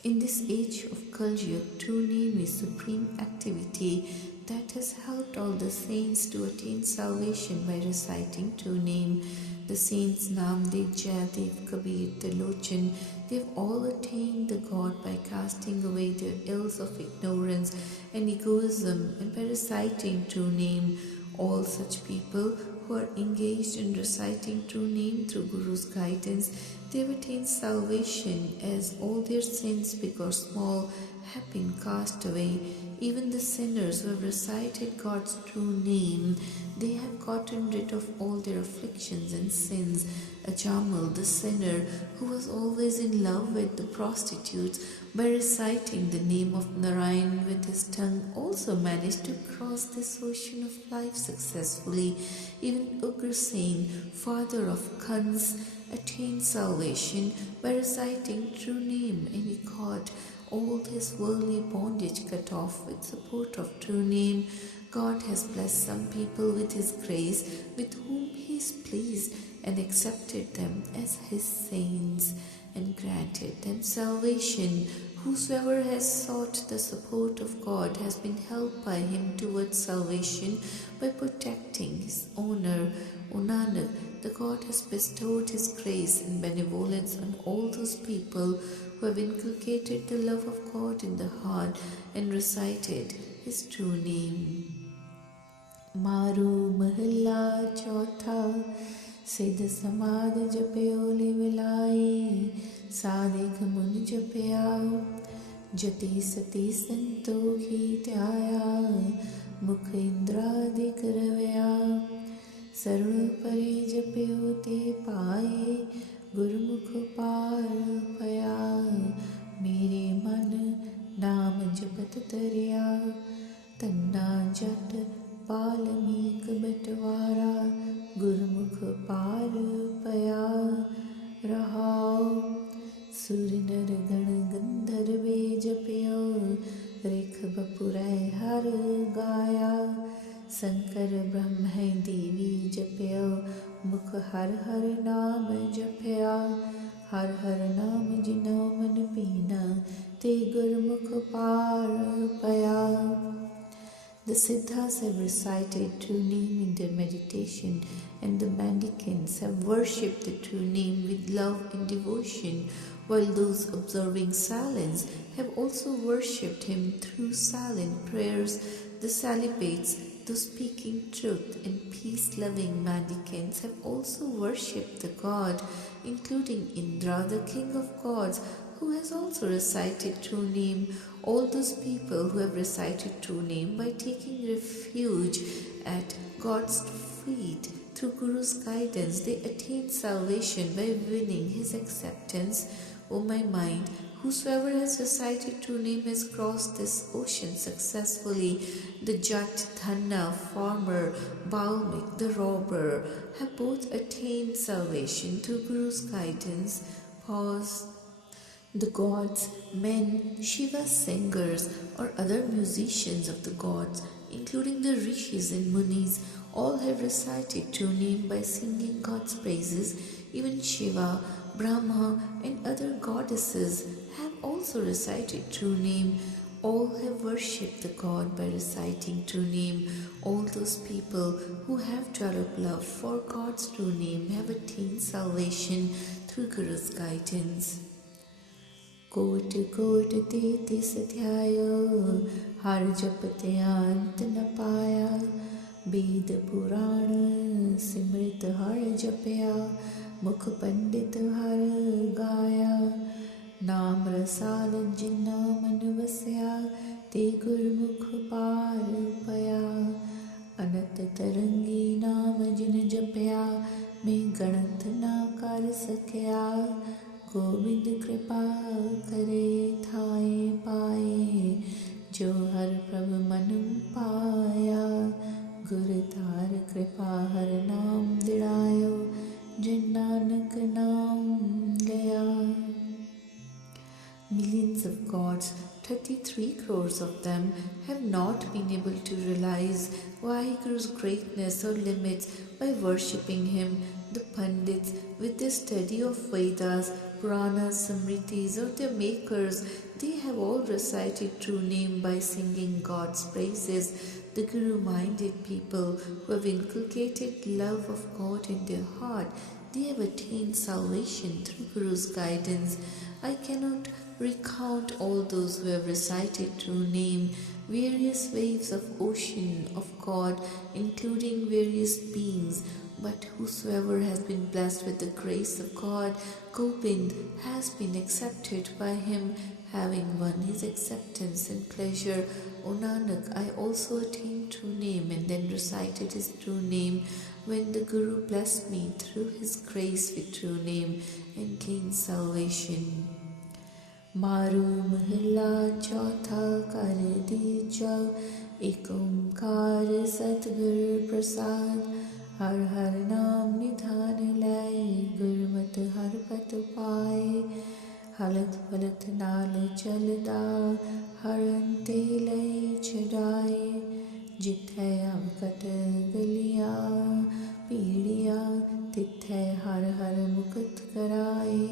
In this age of Kaljug, true name is supreme activity that has helped all the saints to attain salvation by reciting true name. The saints Namdev, Jayadev, Kabir, Talochan, they have all attained the God by casting away their ills of ignorance and egoism and by reciting true name. All such people who are engaged in reciting true name through Guru's guidance, they have attained salvation, as all their sins, big or small, have been cast away. Even the sinners who have recited God's true name, they have gotten rid of all their afflictions and sins. Ajamal, the sinner, who was always in love with the prostitutes, by reciting the name of Narayan with his tongue, also managed to cross this ocean of life successfully. Even Ugrasen, father of Kans, attained salvation by reciting true name, and he got all his worldly bondage cut off with support of true name. God has blessed some people with his grace, with whom he is pleased, and accepted them as his saints, and granted them salvation. Whosoever has sought the support of God has been helped by him towards salvation by protecting his honor. O Nanak, the God has bestowed his grace and benevolence on all those people who have inculcated the love of God in the heart and recited his true name. Maru Mahalla Chautha Siddha Samadh Japyo Livilai Sadhik Mun Japya Jati Sati Santohi Tyaya Mukh Indra Ravya Sarun Pari Japyo Te Paye Gurmukh Par Paya Mere Man Naam Japat Tarya Tanna Jat Palamik Batwara Gurmukh Par Paya Rahao Surinar Gan Gandharve Japyo Rekh Bapurai Har Gaya Sankar Brahma Devi Japyo Mukh Har Har Naam Japya Har Har Naam Jino Man Pina Te Gurmukh Par Paya. The Siddhas have recited true name in their meditation, and the mendicants have worshipped the true name with love and devotion, while those observing silence have also worshipped him through silent prayers. The celibates, those speaking truth and peace-loving mendicants, have also worshipped the God, including Indra, the king of gods, who has also recited true name. All those people who have recited true name by taking refuge at God's feet through Guru's guidance, they attain salvation by winning his acceptance. O my mind, whosoever has recited true name has crossed this ocean successfully. The Jat, Dhanna, farmer, Balmik, the robber, have both attained salvation through Guru's guidance. Pause. The gods, men, Shiva singers, or other musicians of the gods, including the rishis and munis, all have recited true name by singing God's praises. Even Shiva, Brahma, and other goddesses have also recited true name. All have worshipped the God by reciting true name. All those people who have developed love for God's true name have attained salvation through Guru's guidance. कोट कोट तेतीस ध्यायो हर जपते अंत न पाया वेद पुराण सिमृत हर जपया मुख पंडित हर गाया नाम रसाल जिन्ना मन वसया ते गुरमुख पार पया अनत तरंगी नाम जिन जपया मैं गणत ना कर सकया गोविंद कृपा करे थाए पाए जो हर प्रभु मनु पाया गुरु तार कृपा हर नाम दिड़ायो जिन नानक नाम लिया. Millions of gods, 33 crores of them, have not been able to realize Vaheguru's greatness or limits by worshipping him. The Pandits, with their study of Vedas, Puranas, Samritis, or their makers, they have all recited true name by singing God's praises. The Guru-minded people who have inculcated love of God in their heart, they have attained salvation through Guru's guidance. I cannot recount all those who have recited true name, various waves of ocean of God, including various beings. But whosoever has been blessed with the grace of God, Gobind, has been accepted by him, having won his acceptance and pleasure. O Nanak, I also attained true name and then recited his true name when the Guru blessed me through his grace with true name and gained salvation. मारू महला चौथा कर दीजा एक ओंकार सतगुर प्रसाद हर हर नाम निधान लाए गुरमत हर पत पाए हलत पलत नाल चलदा हर अंते लय चढ़ाए जिथे अवकट गलिया पीड़िया तिथे हर हर मुकत कराए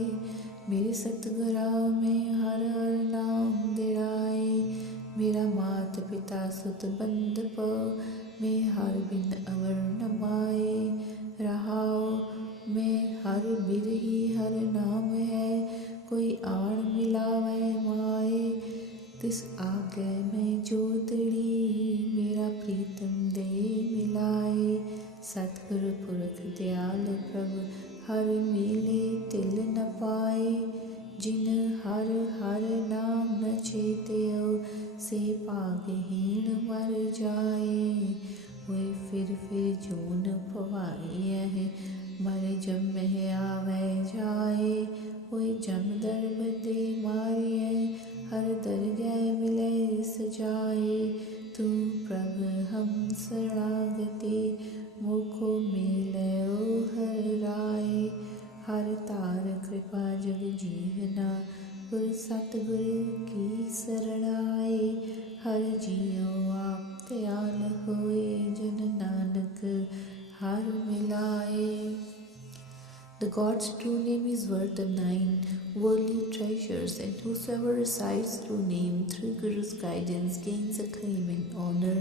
मेरे सतगुरा में हर हर नाम दिड़ाए मेरा मात पिता सुत बंद पो मैं हर बिन अवर नमाए रहाओ मैं हर बिरही हर नाम है कोई आड़ मिलावे माए तिस आगे मैं जोतड़ी मेरा प्रीतम दे मिलाए सतगुरु पुरख दयाल प्रभु हर मिले तिल न पाए जिन हर हर नाम न चेत्यो से पागहीन मर जाए वे फिर जून पवाई है मर जब में आवे जाए वे जम दर्ब दे मारिए हर दरगाह मिले सजाए तू प्रभु हम शरणागति मुखो मिले ओ हर राय हर तार कृपा जग जीवना गुर सतगुरु की शरणाए हर जियो आप दयाल होए जन नानक हर मिलाए. The God's true name is worth the 9 worldly treasures, and whosoever recites true name through Guru's guidance gains acclaim and honor.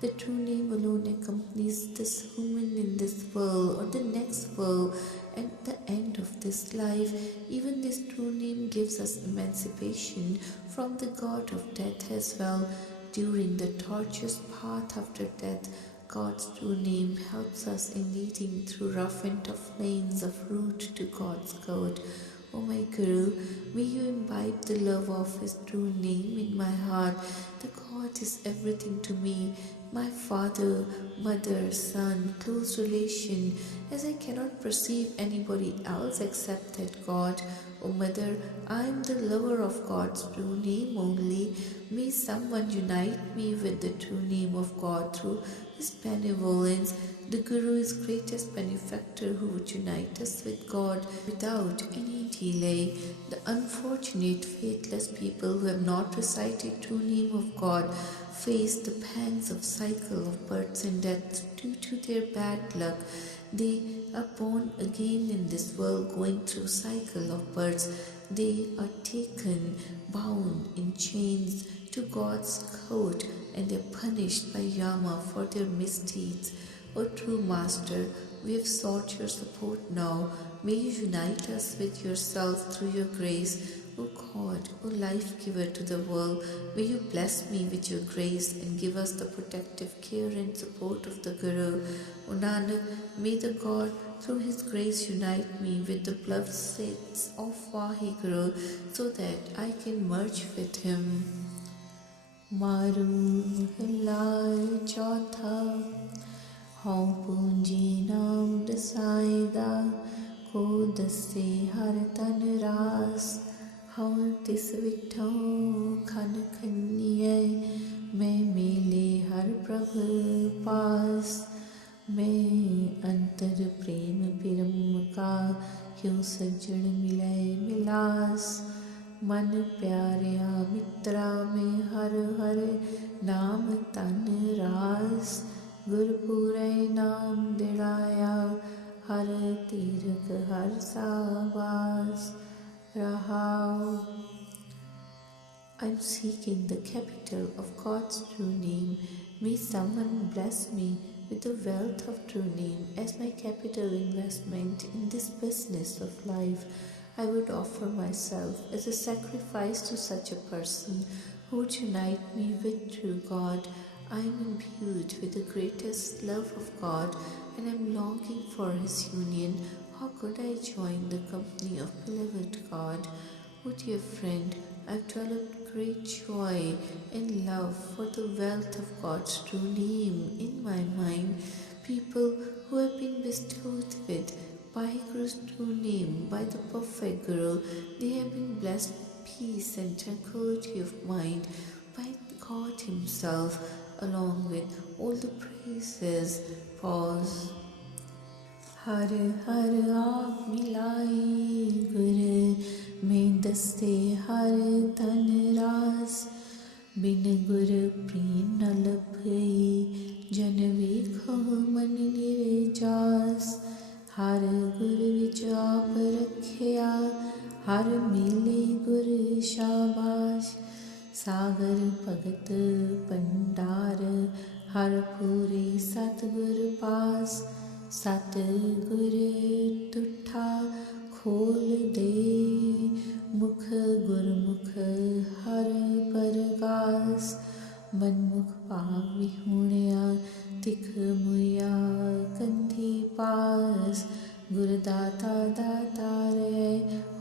The true name alone accompanies this human in this world or the next world and the end of this life. Even this true name gives us emancipation from the god of death as well. During the tortuous path after death, God's true name helps us in leading through rough and tough lanes of route to God's God. O my Guru, may you imbibe the love of his true name in my heart. The God is everything to me, my father, mother, son, close relation, as I cannot perceive anybody else except that God. O Mother, I am the lover of God's true name only. May someone unite me with the true name of God through his benevolence. The Guru is greatest benefactor who would unite us with God without any delay. The unfortunate, faithless people who have not recited true name of God face the pangs of cycle of births and deaths due to their bad luck. They are born again in this world, going through cycle of births. They are taken, bound in chains to God's court, and they're punished by Yama for their misdeeds. O true Master, we have sought your support now. May you unite us with yourself through your grace. O God, O life giver to the world, may you bless me with your grace and give us the protective care and support of the Guru. O Nanak, may the God through his grace unite me with the beloved saints of Vaheguru so that I can merge with him. Maru Mahla Chautha Hau Punji Naam Dasaida Ko Dasse Har Tan Ras Hau Tis Vitthau Khan Khaniye Main Mile Har Prabh Paas मैं अंतर प्रेम पिरम का क्यों सज्जन मिले मिलास मन प्यारिया मित्रा में हर हर नाम तन रास गुरपुरे नाम दिड़ाया हर तीरथ हर सावास रहाओ. I'm seeking the capital of God's true name. May someone bless me with the wealth of true name as my capital investment in this business of life. I would offer myself as a sacrifice to such a person who would unite me with true God. I am imbued with the greatest love of God and am longing for his union. How could I join the company of beloved God? Oh dear friend, I've developed great joy and love for the wealth of God's true name in my mind. People who have been bestowed with Vaheguru's true name by the perfect Guru, they have been blessed with peace and tranquility of mind by God himself, along with all the praises. Pause. हर हर आप मिलाई गुर में दस्ते हर तन रास बिन गुर preen न लभई जन वेखो मन निर्जास हर गुर विच आप रखिया हर मिले गुर शाबाश सागर भगत भंडार हर पूरे सतगुर पास सतगुर तुठा खोल दे मुख गुरमुख हर परगास मनमुख पाग विहुणिया तिख मुया कंधी पास गुरदाता दाता रे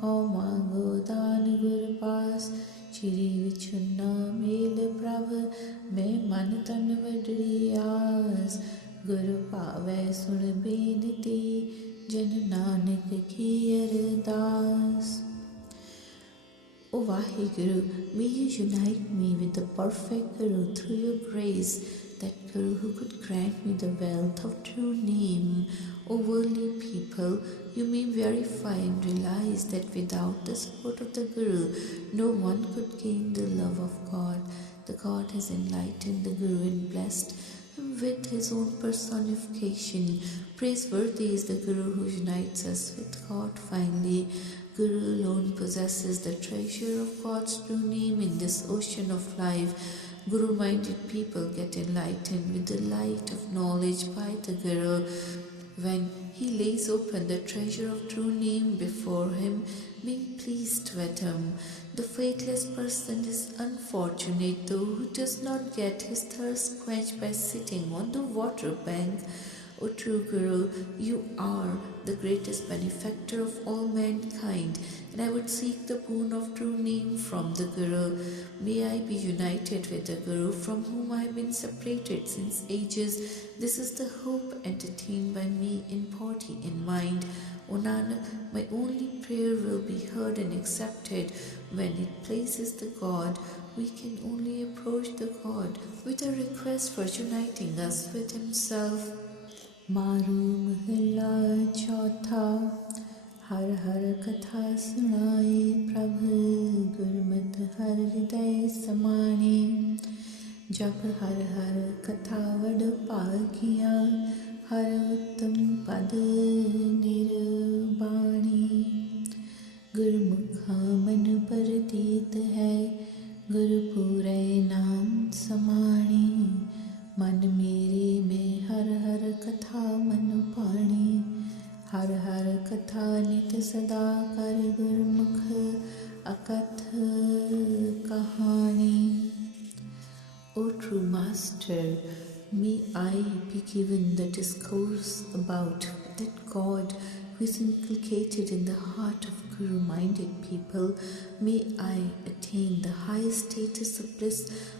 हो मांगो दान गुर पास चिरी विछुन्ना मेल प्रभ मैं मन तन वडरी आस गुरु पावै सुन बेनती जन नानक की अरदास. O Vaheguru, may you unite me with the perfect Guru through your grace, that Guru who could grant me the wealth of true name. O worldly people, you may verify and realize that without the support of the Guru, no one could gain the love of God. The God has enlightened the Guru and blessed him with his own personification. Praiseworthy is the Guru who unites us with God finally. Guru alone possesses the treasure of God's true name in this ocean of life. Guru-minded people get enlightened with the light of knowledge by the Guru. When he lays open the treasure of true name before him, being pleased with him. The faithless person is unfortunate though who does not get his thirst quenched by sitting on the water bank. O true Guru, you are the greatest benefactor of all mankind, and I would seek the boon of true name from the Guru. May I be united with the Guru from whom I have been separated since ages. This is the hope entertained by me in body and mind. O Nanak, my only prayer will be heard and accepted when it pleases the God. We can only approach the God with a request for uniting us with himself. मारू महला चौथा हर हर कथा सुनाए प्रभु गुरमत हर हृदय समाने जब हर हर कथा वड पागिया हर उत्तम पद निर्वाणी गुरमुखा मन प्रतीत है गुरपुरै सदा कर गुरमुख अकथ कहानी. O true Master, may I be given the discourse about that God who is inculcated in the heart of Guru-minded people. May I attain the highest status of bliss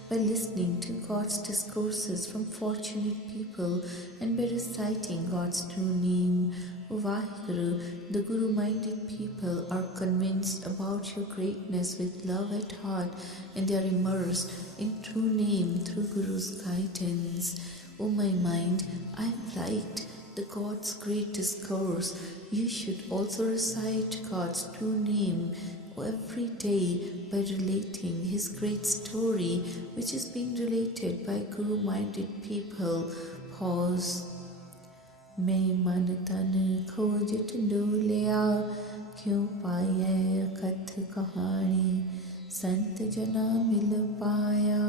by listening to God's discourses from fortunate people and by reciting God's true name. O Vaheguru, the Guru-minded people are convinced about your greatness with love at heart, and they are immersed in true name through Guru's guidance. O my mind, I have liked the God's great discourse. You should also recite God's true name every day by relating His great story, which is being related by Guru-minded people. Pause. मैं मन तन खोजत डोलिया, क्यों पाए कथ कहानी. संत जना मिल पाया,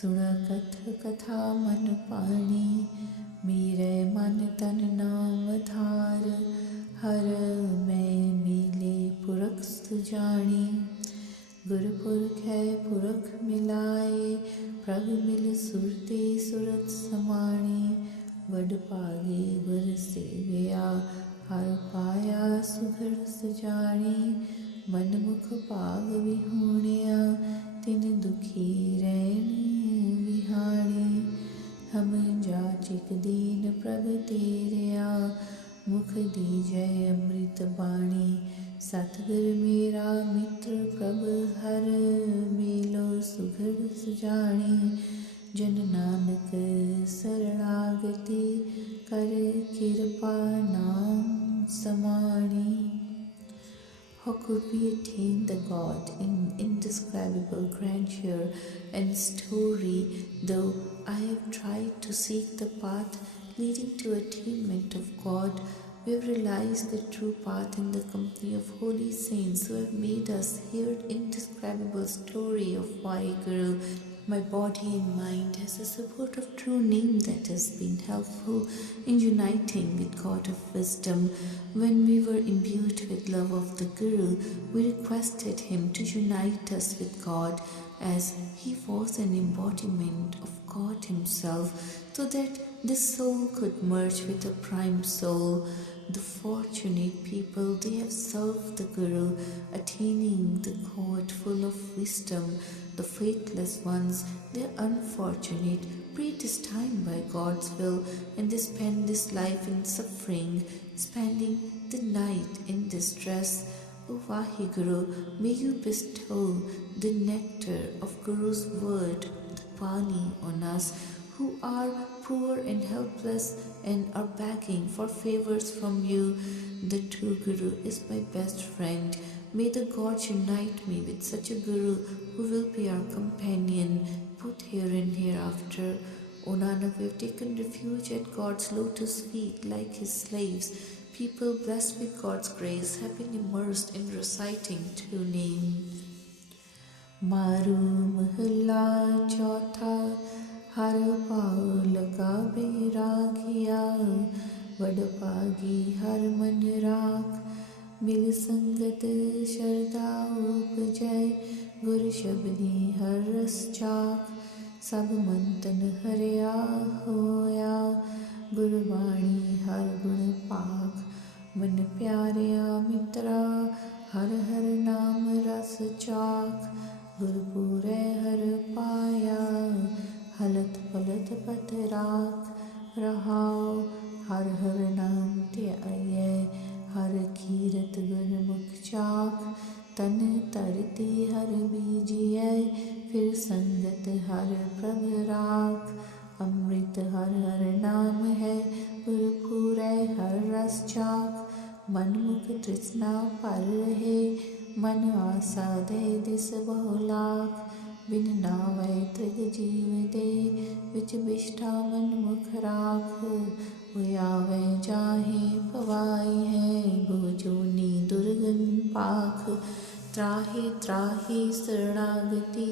सुना कथ कथा मन पानी. मेरे मन तन नाम धार, हर मैं मिले पुरख सुजानी. गुरपुरख है पुरख मिलाए, प्रभ मिल सुरते सुरत समाणी. वड पागे गुर सेविया, हर पाया सुघड़ सजानी. मन मुख पाग विहूणिया, तिन दुखी रैन विहाणी. हम जाचिक दीन प्रभ तेरिया, मुख दीजै अमृत बाणी. सतगुर मेरा मित्र प्रभ हर, मेलो सुघड़ सुजानी. जन नानक शरणागति, कर कृपा नाम समाणी. How could we attain the God in indescribable grandeur and story, though I have tried to seek the path leading to attainment of God? We have realized the true path in the company of holy saints who have made us hear indescribable story of Vaheguru. My body and mind has the support of true name that has been helpful in uniting with God of wisdom. When we were imbued with love of the Guru, we requested him to unite us with God, as he was an embodiment of God himself, so that the soul could merge with the prime soul. The fortunate people, they have served the Guru, attaining the God full of wisdom. The faithless ones, they are unfortunate, predestined by God's will, and they spend this life in suffering, spending the night in distress. O Vaheguru, may you bestow the nectar of Guru's word, the Bani, on us who are poor and helpless and are begging for favors from you. The true Guru is my best friend. May the gods unite me with such a Guru who will be our companion, both here and hereafter. O Nanak, we have taken refuge at God's lotus feet like his slaves. People blessed with God's grace have been immersed in reciting true name. Maru Mahalla Chautha, हर पाँव लगा बैरागिया. वड पागी हर मन राख, मिल संगत शरदा उपजय. गुर शबदी हर रस चाख, सब मन तन हरिया होया. गुरबाणी हर गुण पाख, मन प्यारिया मित्रा. हर हर नाम रस चाख, गुरपुरै हर पाया. हलत पलत पत राख रहाओ, हर हर नाम ध्याये. हर कीरत गुरमुख चाख, तन तरती हर बीजिए. फिर संगत हर प्रभ राख, अमृत हर हर नाम है. गुरपुरै हर रस चाख, मन मुख तृष्णा पर रहे. मन आशा दे दिस बहुलाख, बिन नावै त्रिग जीव दे. विच बिष्ठा मन मुख राख, आवे जाहे पवाई है. भुजोनी दुर्गन पाख, त्राहि त्राहि शरणागति.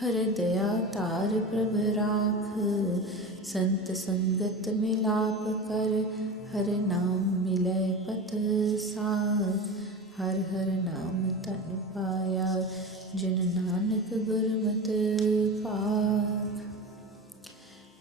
हर दया तार प्रभ राख, संत संगत मिलाप कर, हर नाम मिलय पत साथ। हर हर नाम तन पाया, जन नानक गुरमत पात।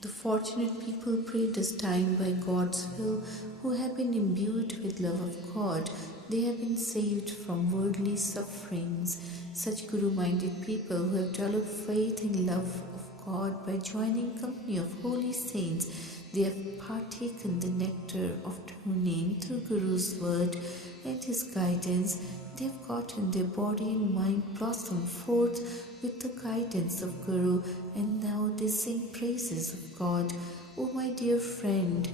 The fortunate people pray this time by God's will, who have been imbued with love of God. They have been saved from worldly sufferings. Such Guru-minded people who have developed faith and love of God by joining company of holy saints, they have partaken the nectar of true name through Guru's word and his guidance. They have gotten their body and mind blossom forth with the guidance of Guru, and now they sing praises of God. O my dear friend,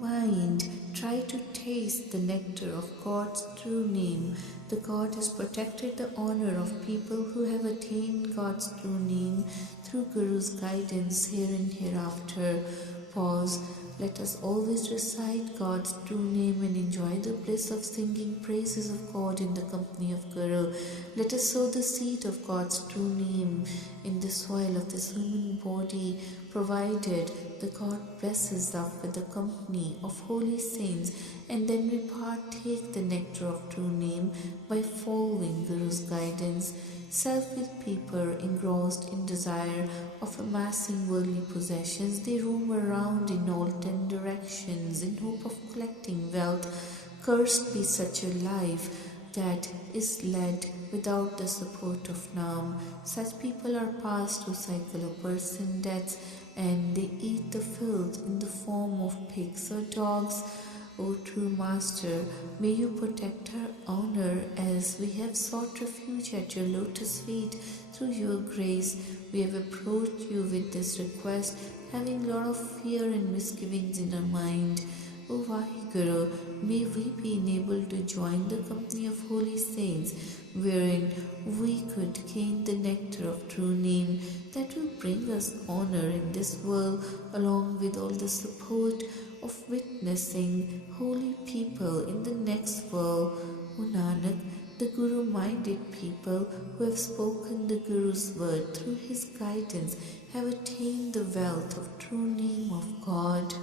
mind, try to taste the nectar of God's true name. The God has protected the honor of people who have attained God's true name through Guru's guidance here and hereafter. Pause. Let us always recite God's true name and enjoy the bliss of singing praises of God in the company of Guru. Let us sow the seed of God's true name in the soil of this human body, provided the God blesses us with the company of holy saints, and then we partake the nectar of true name by following Guru's guidance. Self-willed people engrossed in desire of amassing worldly possessions, they roam around in all 10 directions in hope of collecting wealth. Cursed be such a life that is led without the support of Naam. Such people are passed through cycle of births and deaths, and they eat the filth in the form of pigs or dogs. O true Master, may you protect our honor as we have sought refuge at your lotus feet. Through your grace, we have approached you with this request, having a lot of fear and misgivings in our mind. O Vaheguru, may we be enabled to join the company of holy saints, wherein we could gain the nectar of true name that will bring us honor in this world, along with all the support of witnessing holy people in the next world. O Nanak, the Guru-minded people who have spoken the Guru's word through his guidance have attained the wealth of true name of God.